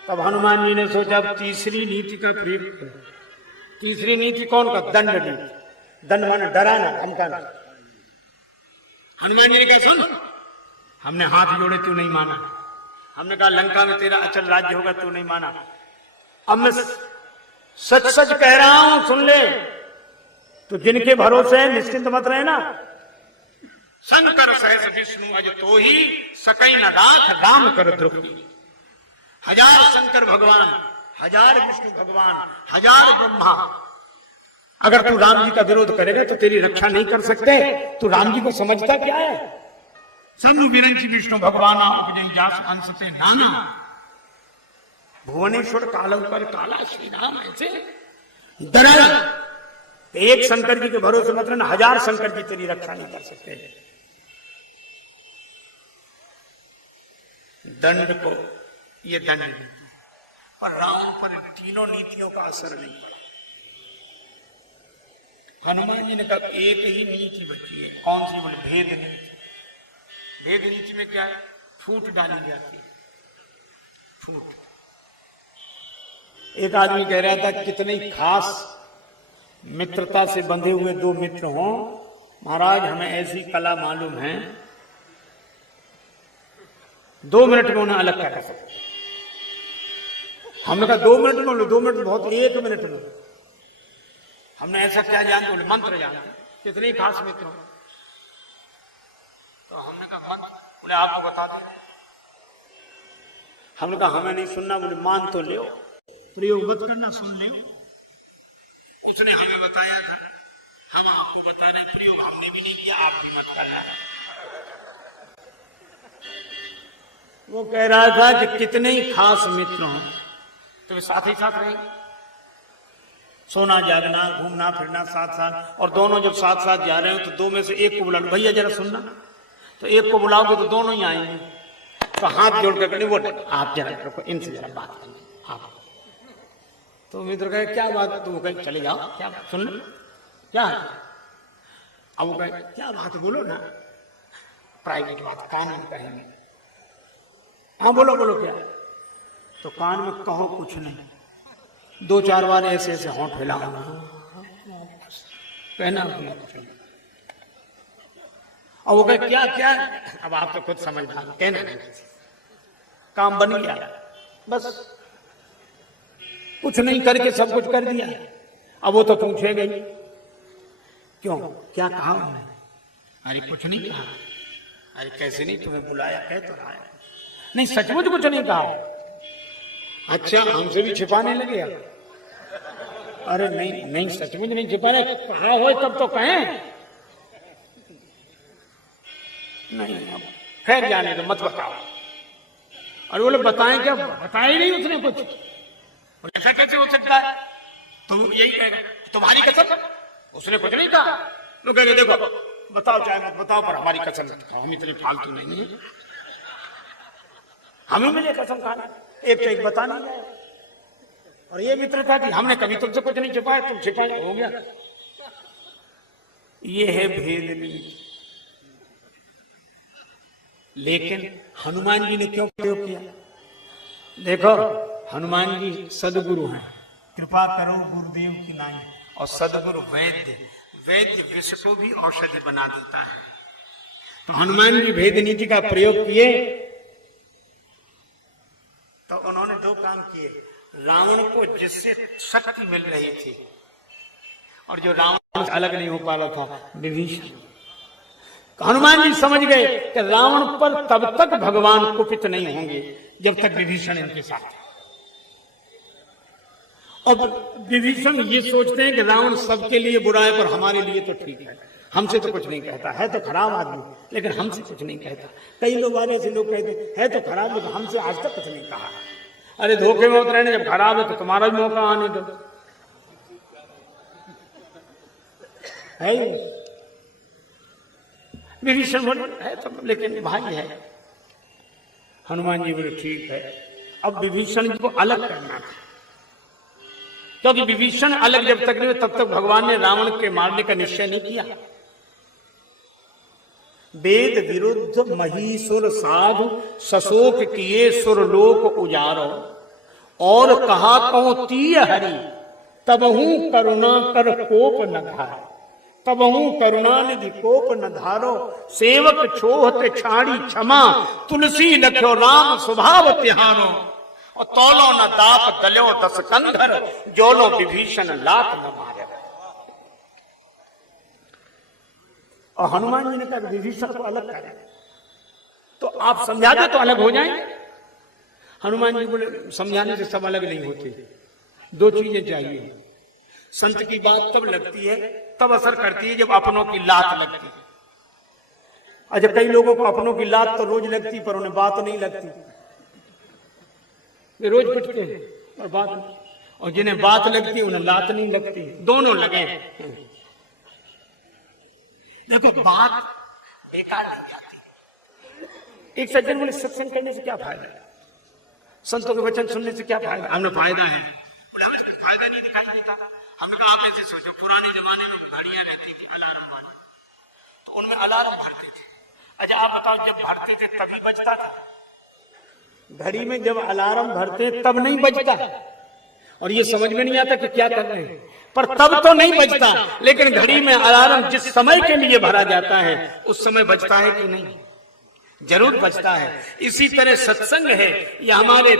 तब हनुमान जी ने सोचा तीसरी नीति का प्रयोग करें। तीसरी नीति कौन का? दंड नीति। दंड माने डराना, धमकाना। हनुमान जी ने कहा सुन, हमने हाथ जोड़े, तू नहीं माना। हमने कहा लंका में तेरा अचल राज्य होगा, तू नहीं माना। अब मैं सच सच कह रहा हूं, सुन ले। तो जिनके भरोसे है निश्चिंत मत रहे ना। शंकर सहस विष्णु अज तो ही सकई न राख, राम कर द्रुपदी। 1000 शंकर भगवान, 1000 विष्णु भगवान, 1000 ब्रह्मा, अगर तू राम जी का विरोध करेगा तो तेरी रक्षा नहीं कर सकते। तू राम जी को समझता क्या है? सनु विरंची विष्णु भगवान उपजई जास अंशते नाना, भुवनेश्वर कालव पर काला श्री राम। ऐसे दरअसल एक शंकर जी के भरोसे मत रहना, 1000 शंकर जी तेरी रक्षा नहीं कर सकते। दंड को ये दंड नीति, पर रावण पर तीनों नीतियों का असर नहीं पड़ा। हनुमान जी ने कहा एक ही नीति बची है। कौन सी? बोले भेद नीति। भेद नीति में क्या है? फूट डाली जाती है, फूट। एक आदमी कह रहा था कितनी खास मित्रता से बंधे हुए 2 मित्र हों, महाराज हमें ऐसी कला मालूम है, 2 मिनट में उन्हें अलग कर सकते। हमने कहा 2 मिनट में? 2 मिनट बहुत, 1 मिनट में। हमने ऐसा क्या जानते? बोले मंत्र जानते। कितने खास मित्र हो? तो हमने कहा मंत्र। बोले आपको बता दें। हमने कहा हमें नहीं सुनना। बोले मान तो ले, प्रयोग मत करना, सुन ले। उसने हमें बताया था, हम आपको बता रहे, प्रयोग हमने भी नहीं किया, आप भी मत करना। वो कह रहा था कि कितने ही खास मित्र हों तो वे साथ ही साथ रहेंगे। सोना जागना, घूमना फिरना साथ साथ, और दोनों जब साथ साथ जा रहे हो तो दो में से एक को बुला लो, भैया जरा सुनना, तो एक को बुलाओगे तो दोनों ही आएंगे। तो हाथ जोड़ कर वो आप जरा रखो, इनसे जरा बात करना आप। तो मित्र कहे क्या बात है? तो वो कहे चले जाओ, क्या बात सुन लो, क्या है? अब वो कहे क्या बात बोलो ना, प्राइवेट बात, कान में कहेंगे। हाँ बोलो बोलो क्या? तो कान में कहो कुछ नहीं, 2-4 बार ऐसे ऐसे होंठ हिलाना, कहना कुछ नहीं। और वो कहे क्या क्या? अब आप तो खुद समझदार, कहना काम बन गया, बस कुछ नहीं करके सब कुछ कर दिया। अब वो तो पूछेगा ही क्यों, क्या कहा उन्होंने? अरे कुछ नहीं कहा। अरे कैसे नहीं, तुम्हें बुलाया, कह तो रहा है। नहीं सचमुच कुछ नहीं कहा। अच्छा हमसे भी छिपाने लगे। अरे नहीं नहीं सचमुच नहीं छिपाने, कहा हो तब तो कहें। नहीं अब खैर जाने दो, मत बताओ। और बोले बताएं क्या? बताया ही नहीं उसने कुछ। ऐसा कैसे हो सकता है? तो यही कहेगा तुम्हारी कसम, उसने कुछ नहीं कहा। तो कहेगा देखो बताओ चाहे मत बताओ, पर हमारी कसम मत खाओ, हम इतने फालतू नहीं है, हमें मिले कसम खाना, एक तो एक बता नहीं जाए। और ये मित्र था कि हमने कभी तुमसे कुछ नहीं छिपाया, तुम छिपाए, हो गया। ये है भेद नीति। लेकिन हनुमान जी ने क्यों प्रयोग किया? देखो हनुमान जी सदगुरु हैं, कृपा करो गुरुदेव की नाई। और सदगुरु वैद्य, वैद्य विष को भी औषधि बना देता है। तो हनुमान जी भेद नीति का प्रयोग किए तो उन्होंने 2 काम किए। रावण को जिससे शक्ति मिल रही थी और जो रावण से अलग नहीं हो पा रहा था, विभीषण। हनुमान जी समझ गए कि रावण पर तब तक भगवान कुपित नहीं होंगे जब तक विभीषण इनके साथ है। अब विभीषण ये सोचते हैं कि रावण सबके लिए बुरा है पर हमारे लिए तो ठीक है, हमसे तो कुछ नहीं कहता, है तो खराब आदमी लेकिन हमसे कुछ नहीं कहता। कई लोग वाले ऐसे लोग कहते है तो खराब लेकिन हमसे आज तक कुछ नहीं कहा। अरे धोखे में उतरे, जब खराब है तो तुम्हारा भी मौका आने दो। है विभीषण बोले है तो लेकिन भाई है। हनुमान जी बोले ठीक है। अब विभीषण जी को अलग करना था, क्योंकि विभीषण अलग जब तक नहीं तब तक भगवान ने रावण के मारने का निश्चय नहीं किया। वेद विरुद्ध महीसुर साधु सशोक किए सुरलोक उजारो, और कहा कहो तीय हरि तबहू करुणा कर कोप न धारो, तबहू करुणा निधि कोप न धारो, सेवक छोहत छाड़ी क्षमा तुलसी लख्यो राम स्वभाव तिहारो, और तौलो न दाप गल्यो 10 कंधर, जोलो विभीषण लाख न मारे। और हनुमान जी ने कहा विभीषण को अलग करें तो आप समझाते तो अलग हो जाएंगे। हनुमान जी बोले समझाने से सब अलग नहीं होते, 2 चीजें चाहिए। संत की बात तब लगती है, तब असर करती है जब अपनों की लात लगती है। अच्छा कई लोगों को अपनों की लात तो रोज लगती पर उन्हें बात नहीं लगती, वे रोज पिटते हैं और बात नहीं। और जिन्हें बात लगती है उन्हें लात नहीं लगती, दोनों लगे। देखो बात बेकार नहीं जाती। एक सज्जन बोले सत्संग करने से क्या फायदा है, संतों के वचन सुनने से क्या फायदा? हमने फायदा है, बोले हमें फायदा नहीं दिखाई देता। हमने कहा आप ऐसे सोचो, पुराने जमाने में घड़ियां रहती थी अलार्म वाली, तो उनमें अलार्म भरते थे। अच्छा आप बताओ जब भरते थे तभी बजता था? घड़ी में जब अलार्म भरते तब नहीं बजता, और ये समझ में नहीं आता कि क्या कर रहे हैं, पर तब तो नहीं बजता। लेकिन घड़ी में अलार्म जिस समय के लिए भरा जाता है उस समय बजता है कि नहीं? जरूर बजता है। इसी तरह सत्संग है, ये हमारे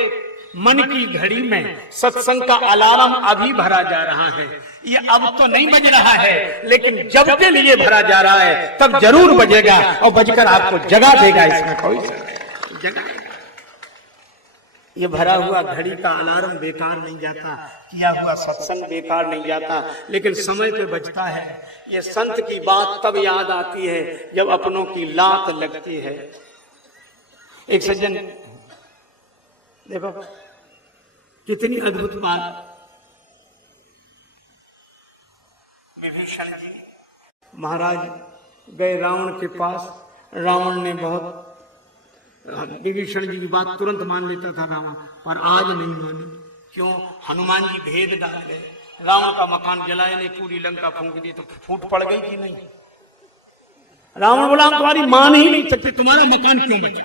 मन की घड़ी में सत्संग का अलार्म अभी भरा जा रहा है। ये अब तो नहीं बज रहा है, लेकिन जब के लिए भरा जा रहा है तब जरूर बजेगा, और बजकर आपको जगा देगा, इसमें कोई जगा। ये भरा हुआ घड़ी का अलार्म बेकार नहीं जाता, किया हुआ सत्संग बेकार नहीं जाता, लेकिन समय पे बचता है। ये संत की बात तब याद आती है जब अपनों की लात लगती है। एक सज्जन, देखो कितनी अद्भुत बात, विभीषण जी महाराज गए रावण के पास। रावण ने बहुत, विभीषण जी की बात तुरंत मान लेता था रावण, पर आज नहीं मानी। क्यों? हनुमान जी भेद डाल गए, रावण का मकान जलाए नहीं, पूरी लंका फूंक दी, तो फूट पड़ गई कि नहीं? रावण बोला हम तुम्हारी मान ही नहीं सकते, तुम्हारा मकान क्यों बचा?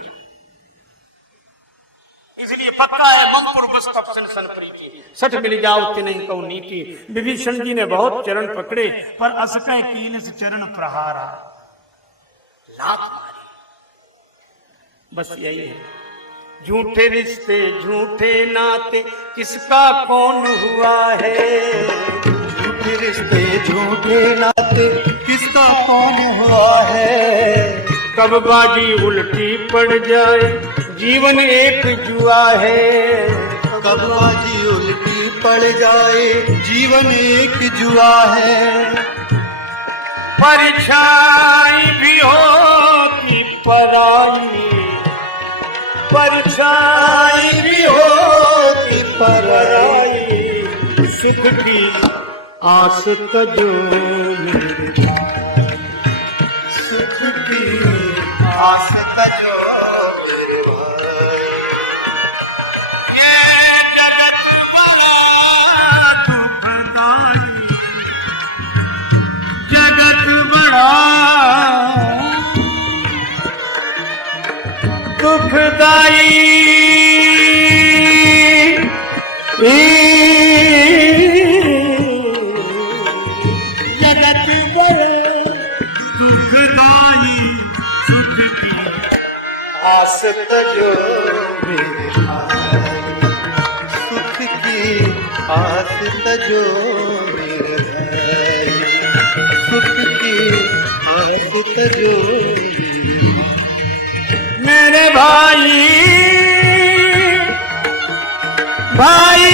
इसलिए पक्का है ममपुर बस्तव सन प्रीति, सच मिल जाओ कि नहीं कहूं नीति। विभीषण जी ने बहुत चरण पकड़े, पर असकै कीन से चरण प्रहारा, लात मारी। बस यही है, झूठे रिश्ते झूठे नाते किसका कौन हुआ है? झूठे रिश्ते झूठे नाते किसका कौन हुआ है? कब बाजी उल्टी पड़ जाए जीवन एक जुआ है। कब बाजी उल्टी पड़ जाए जीवन एक जुआ है। परछाई भी हो कि पराई, परछाई भी हो कि पराई, सुख की आस तजो मेरे भाई, सुख की आस तजो मेरे भाई। जगत बड़ा दुखदाई, जगत बड़ा दुखदाई, सुख की आस तजो मेरे भाई, सुख की आस तजो मेरे भाई, सुख की आस तजो मेरे भाई। भाई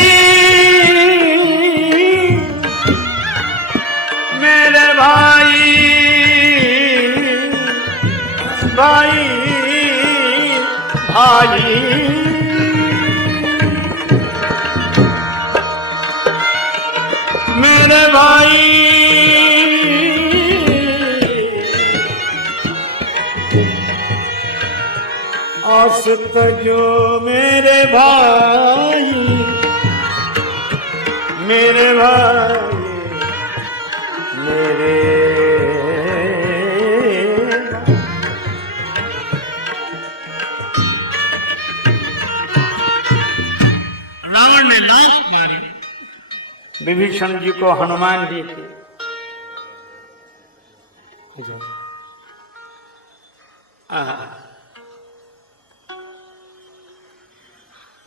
मेरे भाई, भाई भाई मेरे भाई, आस तजो मेरे भाई, मेरे भाई, मेरे रावण ने लात मारी विभीषण जी को, हनुमान जी की।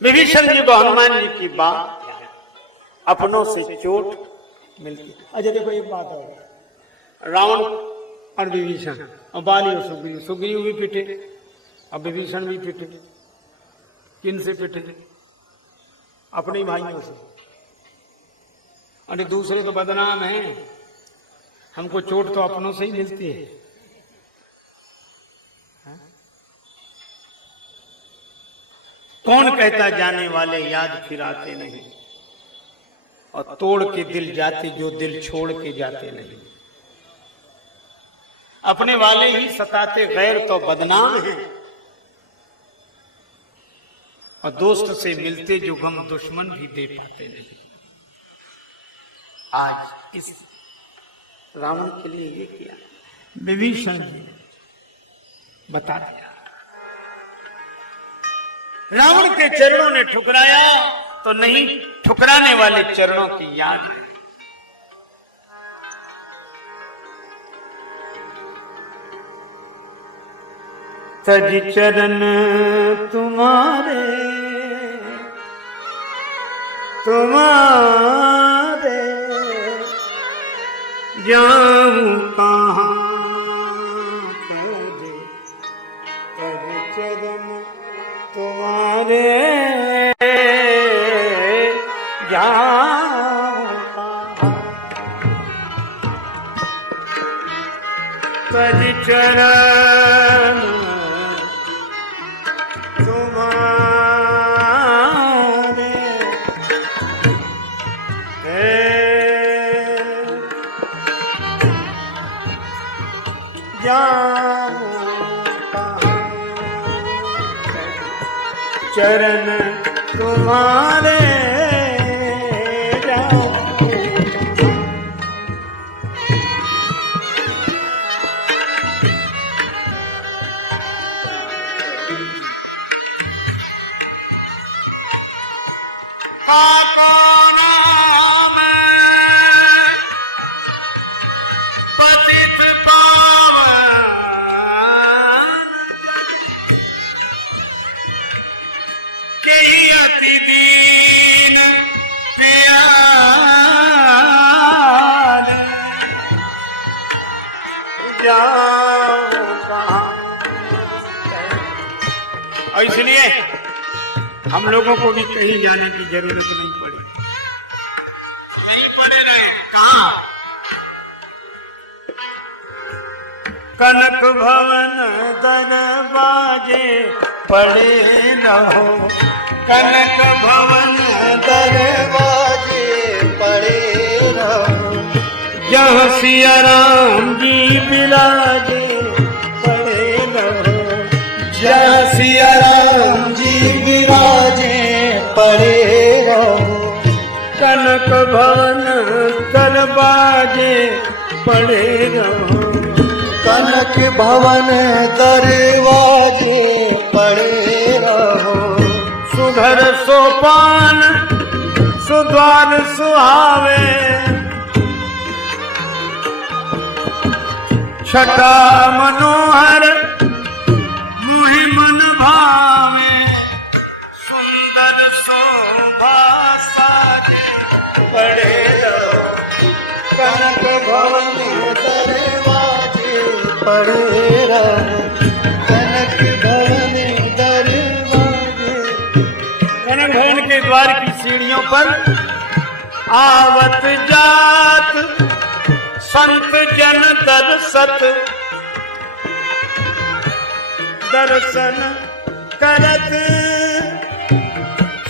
विभीषण जी को हनुमान जी की बात अपनों से चोट मिलती। अच्छा देखो एक बात और, रावण और विभीषण और बाली और सुग्रीव, सुग्रीव भी पिटे और विभीषण भी पिटे। किन से पिटे? अपने भाइयों से। अरे दूसरे तो बदनाम हैं, हमको चोट तो अपनों से ही मिलती है। कौन कहता जाने वाले याद फिर आते नहीं, और तोड़ के दिल जाते जो दिल छोड़ के जाते नहीं। अपने वाले ही सताते, गैर तो बदनाम है, और दोस्त से मिलते जो गम दुश्मन भी दे पाते नहीं। आज इस रावण के लिए ये किया विभीषण जी ने बता दिया। रावण के चरणों ने ठुकराया तो नहीं, ठुकराने वाले चरणों की याद है। तज चरण तुम्हारे, तुम्हारे जाऊं कहाँ, तज चरण तुम्हारे जाऊं तज चरण तुम्हारे चरण तुम्हारे जाऊं पतित के अति दीन प्यार जाऊं कहाँ। और इसलिए हम लोगों को भी कहीं जाने की जरूरत नहीं पड़ी, नहीं पड़े रहे। कहाँ? कनक भवन दरवाजे पड़े रहो, कनक भवन दरवाजे पड़े रहो, जहाँ सिया राम जी विराजे पड़े रहो, जहाँ सिया राम जी विराजे पड़े रहो, कनक भवन दरवाजे पड़े रहो, कनक भवन दरवाजे पड़े रहो, सुधर सोपान सुद्वार सुहावे, छटा मनोहर मुहि मन भावे, सुंदर शोभा साजे पड़े रहो, कनक भवन दरवाजे पड़े रहो, कनक भवन दरवाजे। कनक भवन के द्वार की सीढ़ियों पर आवत जात संत जन दर्शन करत,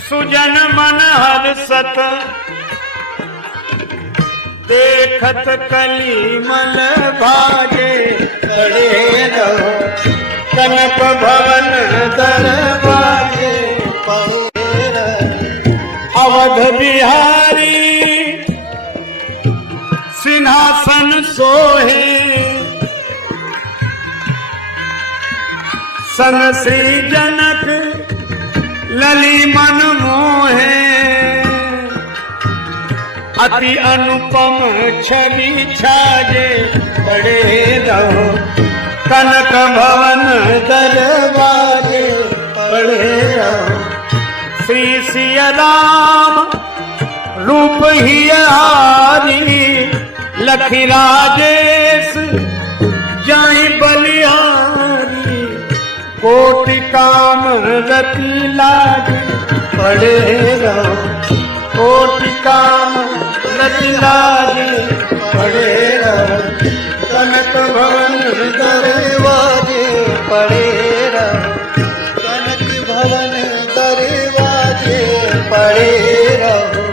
सुजन मन हर्षत, देखत कलीमल भाजे खड़े रहो, कनक भवन दरवाजे पड़े रहो, अवध बिहारी सिंहासन सोहे, सन श्री जनक लली मन मोहे, अति अनुपम छवि छाजे पड़े रहो, कनक भवन दरवाजे पड़े रहो, श्री सिया राम रूप ही हारी, लखी राजेश जाई बलिहारी, कोटि काम रति लागे पड़े रहो, कोटि काम रति लागे पड़े रहो, कनक भवन दरवाजे पड़े रहो, कनक भवन दरवाजे पड़े रहो।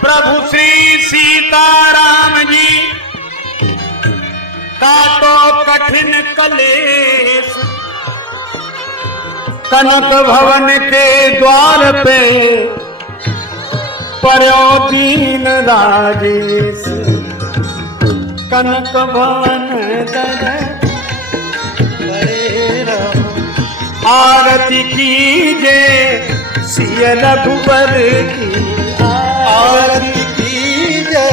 प्रभु श्री सीताराम जी काटो कठिन कलेश, कनक भवन के द्वार पे पर्यो दीन राजेश, कनक भवन पड़े रहो, आरती कीजे सिया रघुबर की, आरती कीजे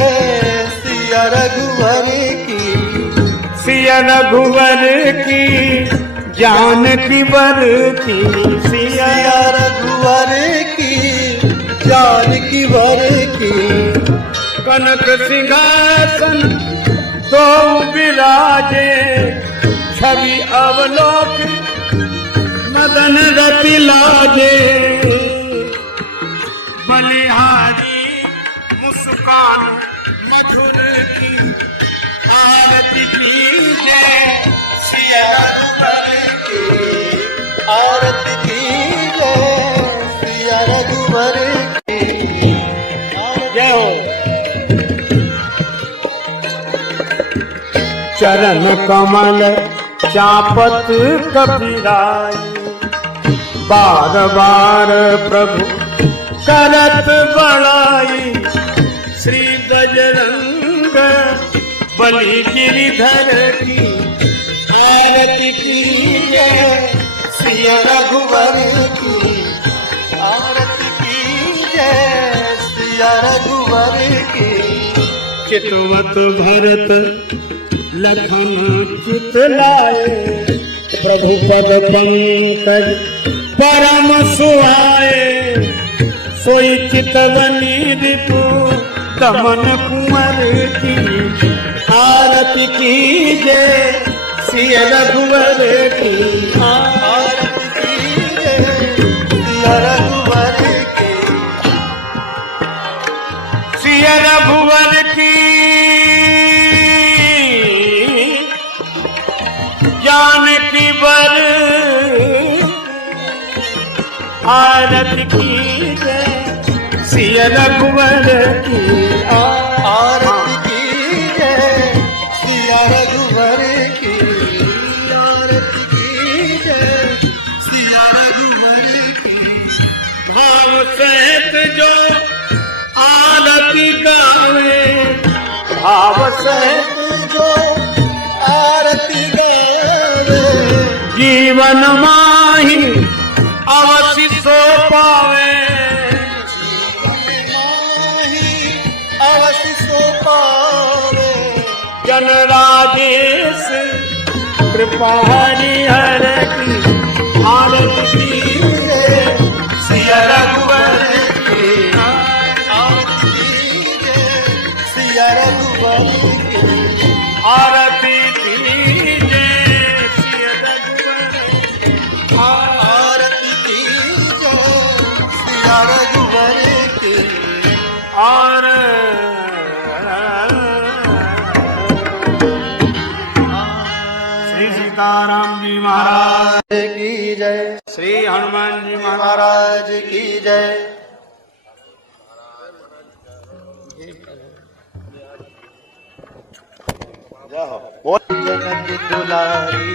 सिया रघुवर की, सिया रघुवर की जानकी वर की, सिया सिया रघुवर की जानकी वर की, कनक सिंहासन तो विराजे, छवि अवलोक मदन रति लाजे, मधुर की आरती कीजे सिया रघुवर की आरती कीजे सिया रघुवर की। जय हो। चरण कमल चापत कबीराई बार बार प्रभु करत बड़ाई श्री बजरंग बलि गिरिधर की आरती कीजे सिया रघुवर की आरती कीजे सिया रघुवर की। चितवत भरत लखन चित लाए प्रभु पद पंकज परम सुहाए सोई चितवनी रिपु दमन कुंवर की आरती कीजे सिया रघुवर की आरती कीजे सिया रघुवर की। सिया रघुवर की जानकी बर आरती कीजे सिया रघुवर की आरती कीजे सिया रघुवर की आरती कीजे सिया रघुवर की। भाव सहित जो आरती गावे भाव सहित जो आरती गावे जीवन माही अवश्य सो पावे अवश्य सो पावे। जन राजेश कृपा हरिहर की आरती कीजे सिया रघुवर की आरती कीजे सिया रघुवर की आरती कीजे सिया रघुवर की आरती कीजे सिया रघुवर की। और श्री सीताराम जी महाराज की जय श्री हनुमान जी महाराज महाराज की जय। जनक दुलारी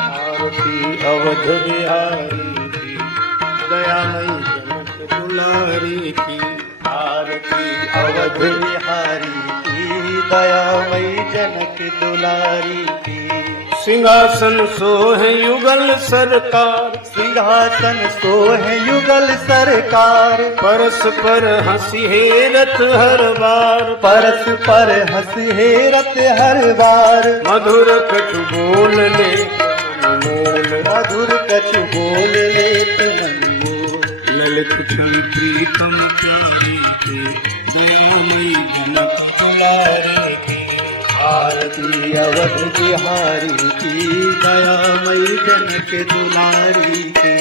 आरती अवध बिहारी की दयामयी जनक दुलारी की आरती अवध बिहारी की दयामयी जनक दुलारी की। सिंहासन सोहे युगल सरकार सिंहासन सोहे युगल सरकार परस पर हंसी हेरत हर बार परस पर हंस हेरत हर बार। मधुर कछु बोल ले मोल मधुर कछु बोल लेत मन मोर। ललित क्षण प्रीतम प्यारी के दयामयी जनक दुलारी की आरती अवध बिहारी की दयामयी जनक दुलारी की।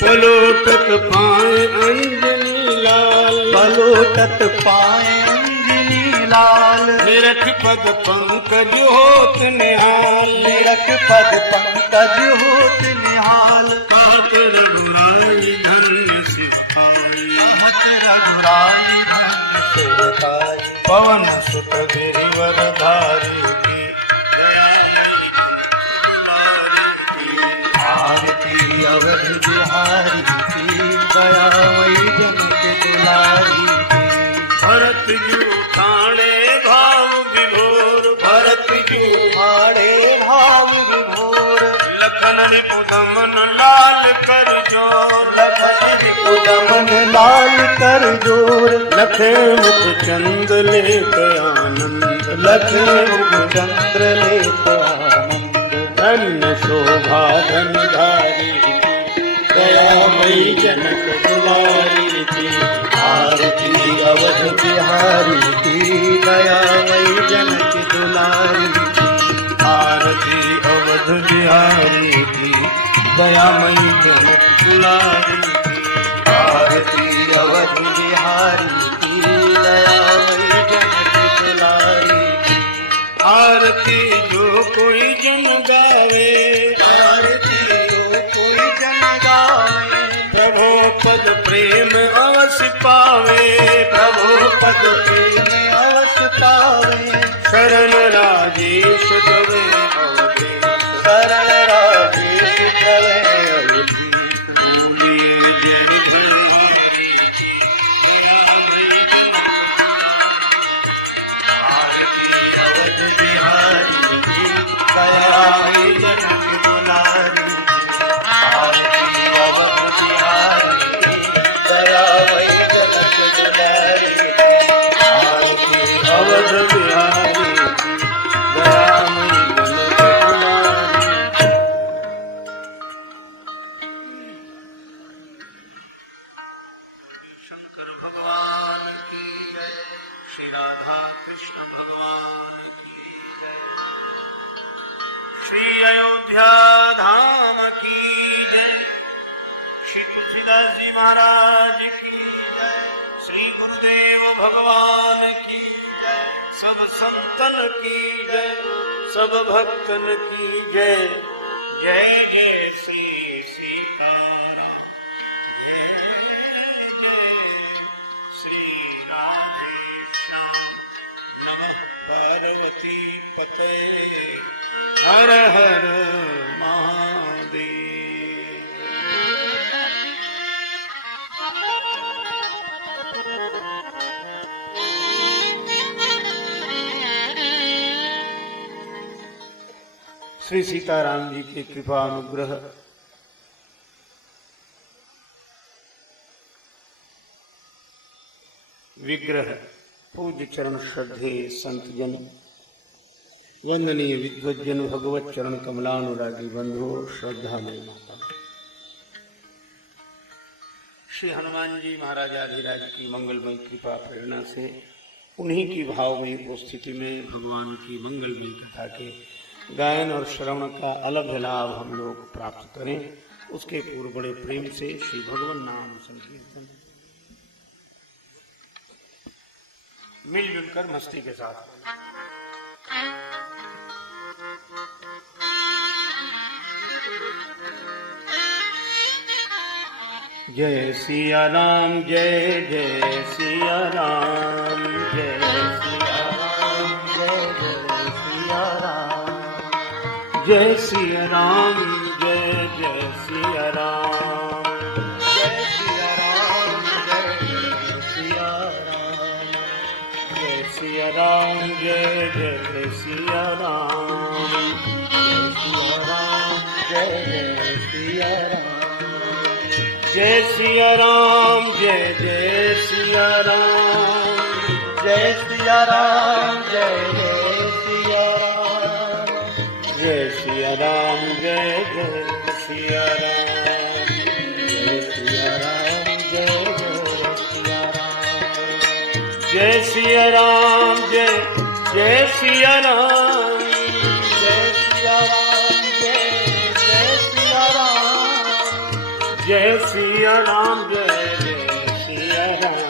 पलोटत पाए अंजनी लाल पलोटत पाए अंजनी लाल निरख पद पंकज होत निहाल निरख पद पंकज होत निहाल। कहत रघुराई धन्य सिखाई रघुराई धन्य सिखाई। पवन सुत गिरिवर धारी आरती अवध बिहारी की दयामयी जनक दुलारी की। भरत जू ठाणे भाव विभोर भरत जू हाड़े भाव विभोर लखन रिपुदमन लाल कर जोर लखन रिपुदमन लाल कर जोर। लखे मुख चंद लेत आनंद लखे मुख चंद्र लेत आनंद। धन्य शोभा धन धारी दयामयी जनक दुलारी की आरती अवध बिहारी की दयामयी जनक दुलारी की। आरती अवध बिहारी की दयामयी जनक दुलारी की आरती अवध बिहारी की दयामयी जनक दुलारी। कोई जन गावे, आरती हो कोई जन गावे, प्रभु पद प्रेम अवश्य पावे, प्रभु पद प्रेम अवश्य पावे, शरण राजेश गवे अवधेश, शरण राजेश गवे अवधेश, बोलिए जय धनहारी की दयामयी आरती अवध बिहारी की दयामयी जनक दुलारी, आरती अवध बिहारी की दयामयी जनक दुलारी, आरती अवध बिहारी की दयामयी जनक दुलारी। शंकर भगवान की जय, श्री राधा कृष्ण भगवान की जय, श्री अयोध्या धाम की जय, श्री तुलसीदास जी महाराज की जय, श्री गुरुदेव भगवान की जय, सब संतन की जय, सब भक्तन की जय। जय जय श्री सीताराम, जय जय श्री राधेश्याम, नमः पार्वती पतये, हर हर महादेव। श्री सीताराम जी की कृपा अनुग्रह विग्रह पूज्य चरण श्रद्धे संत जन वंदनीय विद्वज्जन भगवत चरण कमलानुरागी बंधु श्रद्धामय माता, श्री हनुमान जी महाराजाधिराज की मंगलमयी कृपा प्रेरणा से उन्हीं की भावमयी उपस्थिति में भगवान की मंगलमयी कथा के गायन और श्रवण का अलग लाभ हम लोग प्राप्त करें, उसके पूर्व बड़े प्रेम से श्री भगवान नाम संकीर्तन मिलजुल कर मस्ती के साथ। जय सिया राम, जय जय सिया राम, जय सिया राम, जय जय सिया राम, जय सिया राम, जय जय सिया राम, जय सिया राम, जय सिया राम, जय सिया राम, जय जय सिया राम, जय सिया राम, जय सिया राम, जय जय सिया राम, जय सिया राम, जय सिया राम, जय सिया राम, जय जय सिया राम, जय सिया राम, जय जय सिया राम, सिया राम, जय जय सिया राम, जय सिया राम, जय सिया राम, जय सिया राम, जय जय सिया राम।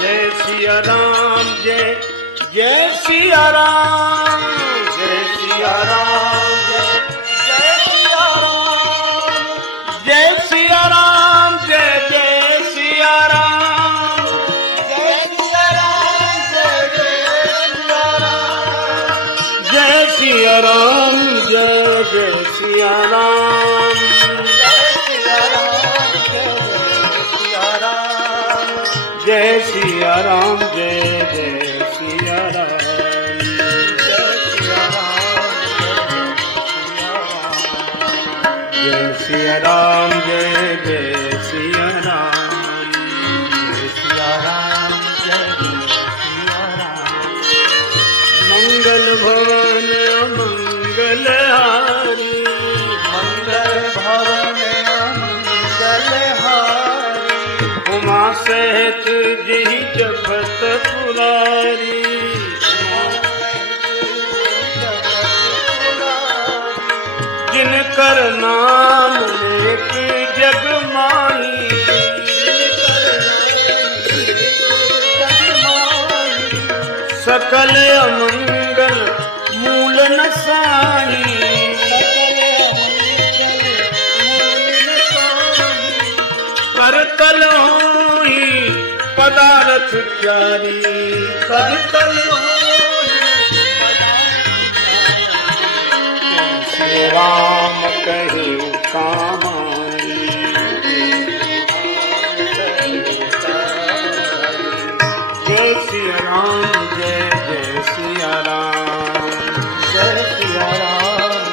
जय सिया राम, जय सिया जय सिया राम, जय जय सिया राम, जय सिया राम, जय सिया राम, जय सिया राम, जय जय सिया राम, जय सिया राम, जय सिया राम, जय जय सिया राम, जय सिया राम, जय सिया राम, जय सिया राम, जय जय सिया राम, जय सिया राम, जय सिया राम, मंगल भवन मंगल सहित जही जपत पुरारी, जिनकर नाम एक जग माही, सकल अमंगल मूल नसाही, करतल होई पदार्थ चारी, करतल श्री राम कहे कामारी, जय सिया राम जय जय सिया राम, जय सिया राम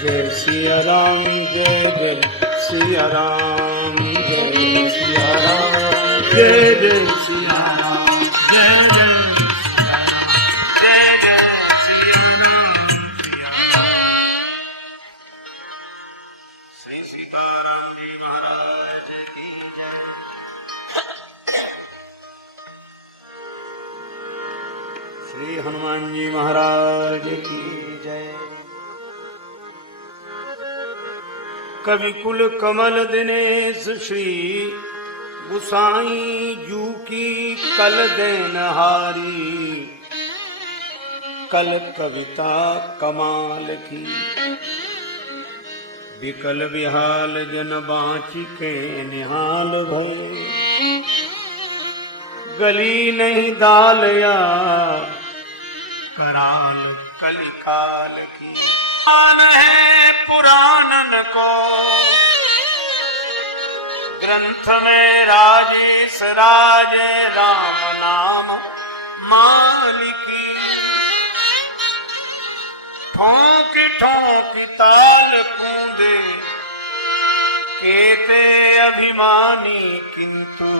जय सिया राम, जय जय सिया राम, जय सिया राम, जय जय सिया राम, जय जय श्री सीताराम जी महाराज की जय। श्री हनुमान जी महाराज की जय। कवि कुल कमल दिनेश श्री गुसाई जू की कल देनहारी, कल कविता कमाल की, विकल विहाल जन बाँची के निहाल भय, गली नहीं दाल या कराल कलिकाल की, मान है पुराणन को ग्रंथ में राजेश राज राम नाम मालिकी, ठोंकी ठोंकी ताल कूदे केते अभिमानी, किंतु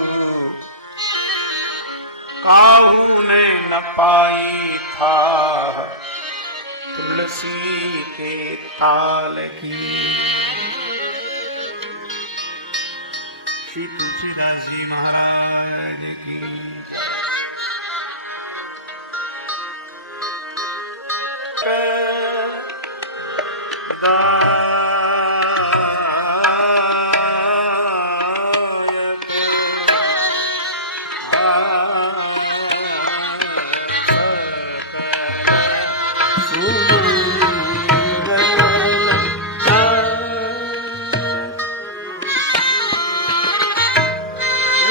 काहू ने न पाई था तुलसी के ताल की। श्री तुलसीदास जी महाराज की।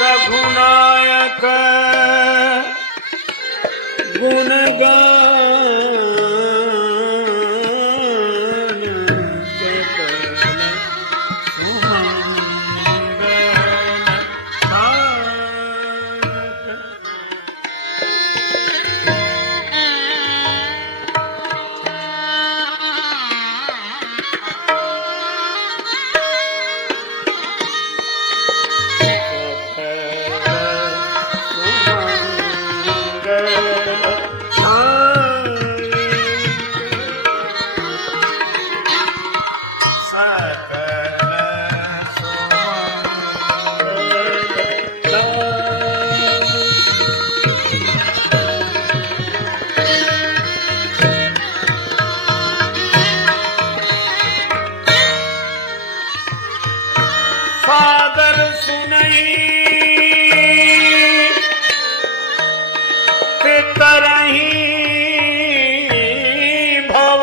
रघुनायक गुण गान सकल सादर सुनई तरही भव,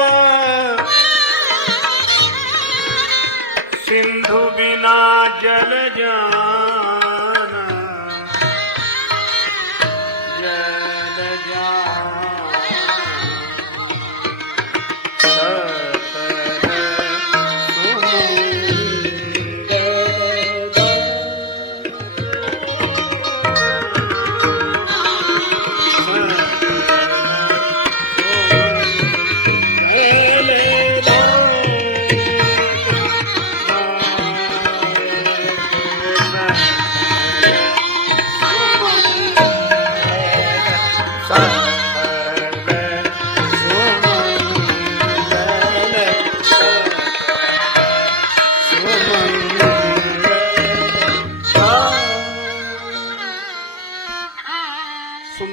सिंधु बिना जल जाना, जल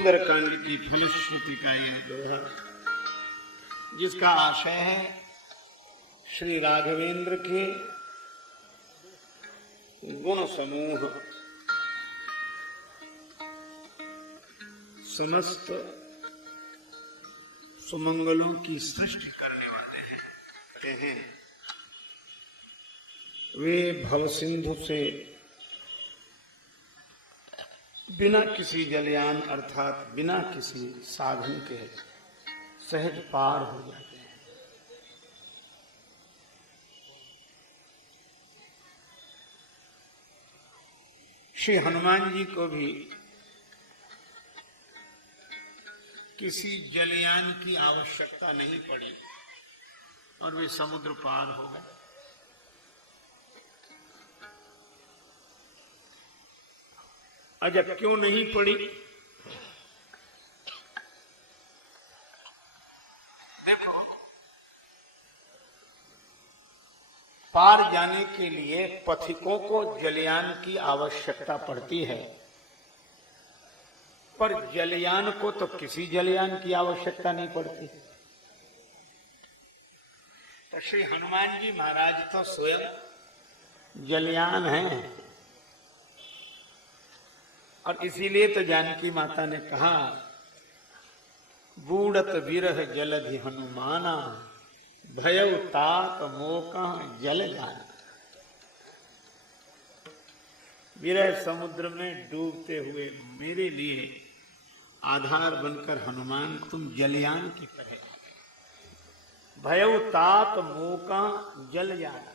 सुंदरकांड की फलश्रुति का यह दोहा, जिसका आशय है श्री राघवेंद्र के गुण समूह समस्त सुमंगलों की सृष्टि करने वाले हैं। कहते हैं वे भव सिंधु से बिना किसी जलयान अर्थात बिना किसी साधन के सहज पार हो जाते हैं। श्री हनुमान जी को भी किसी जलयान की आवश्यकता नहीं पड़ी और वे समुद्र पार हो गए। अजब क्यों नहीं पड़ी? देखो, पार जाने के लिए पथिकों को जलयान की आवश्यकता पड़ती है, पर जलयान को तो किसी जलयान की आवश्यकता नहीं पड़ती। तो श्री हनुमान जी महाराज तो स्वयं जलयान हैं, और इसीलिए तो जानकी माता ने कहा बूढ़त विरह जलधि हनुमाना भयउ तात मोका जल जाना। विरह समुद्र में डूबते हुए मेरे लिए आधार बनकर हनुमान तुम जलयान की तरह, भयउ तात मोका जल जाना,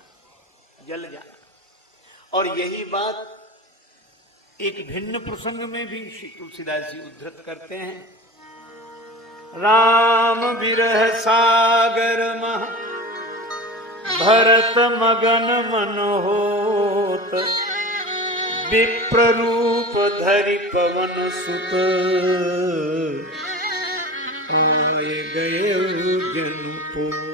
जल जाना। और यही बात एक भिन्न प्रसंग में भी श्री तुलसीदास जी उद्धृत करते हैं। राम विरह सागर मह भरत मगन मन होत, विप्र रूप धरि पवन सुत, आए गए जनपुर।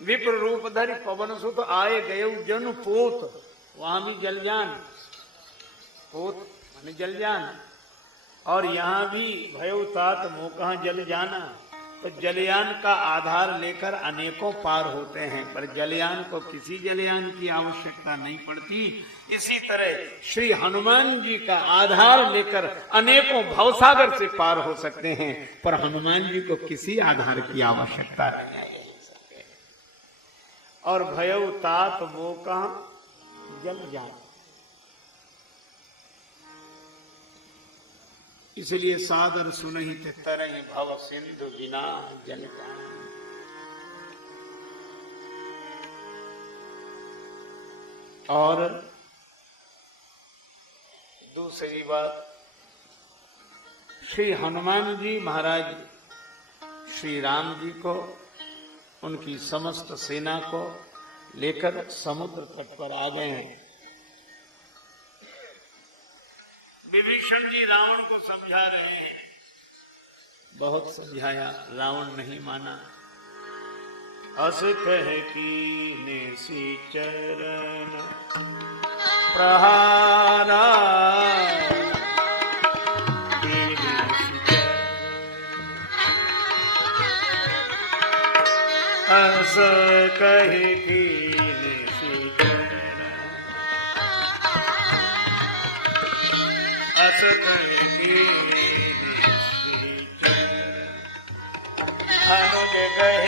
विप्र रूप धरि पवन सुत, आए गए जन पोत। वहां भी जलजान, पोत माने जलजान, और यहाँ भी भयउ तात मोका जल जाना। तो जलयान का आधार लेकर अनेकों पार होते हैं, पर जलयान को किसी जलयान की आवश्यकता नहीं पड़ती। इसी तरह श्री हनुमान जी का आधार लेकर अनेकों भवसागर से पार हो सकते हैं, पर हनुमान जी को किसी आधार की आवश्यकता नहीं है। और भयउ तात मोका जल जाना, इसलिए सादर सुनहित तरहि भव सिंधु बिना जल जान। और दूसरी बात, श्री हनुमान जी महाराज श्री राम जी को, उनकी समस्त सेना को लेकर समुद्र तट पर आ गए हैं। विभीषण जी रावण को समझा रहे हैं, बहुत समझाया, रावण नहीं माना। अस कह कीने सी चरण प्रहारा, अस कह कीने सी चरण, अस कह कीने सी चरण, अनुज गहे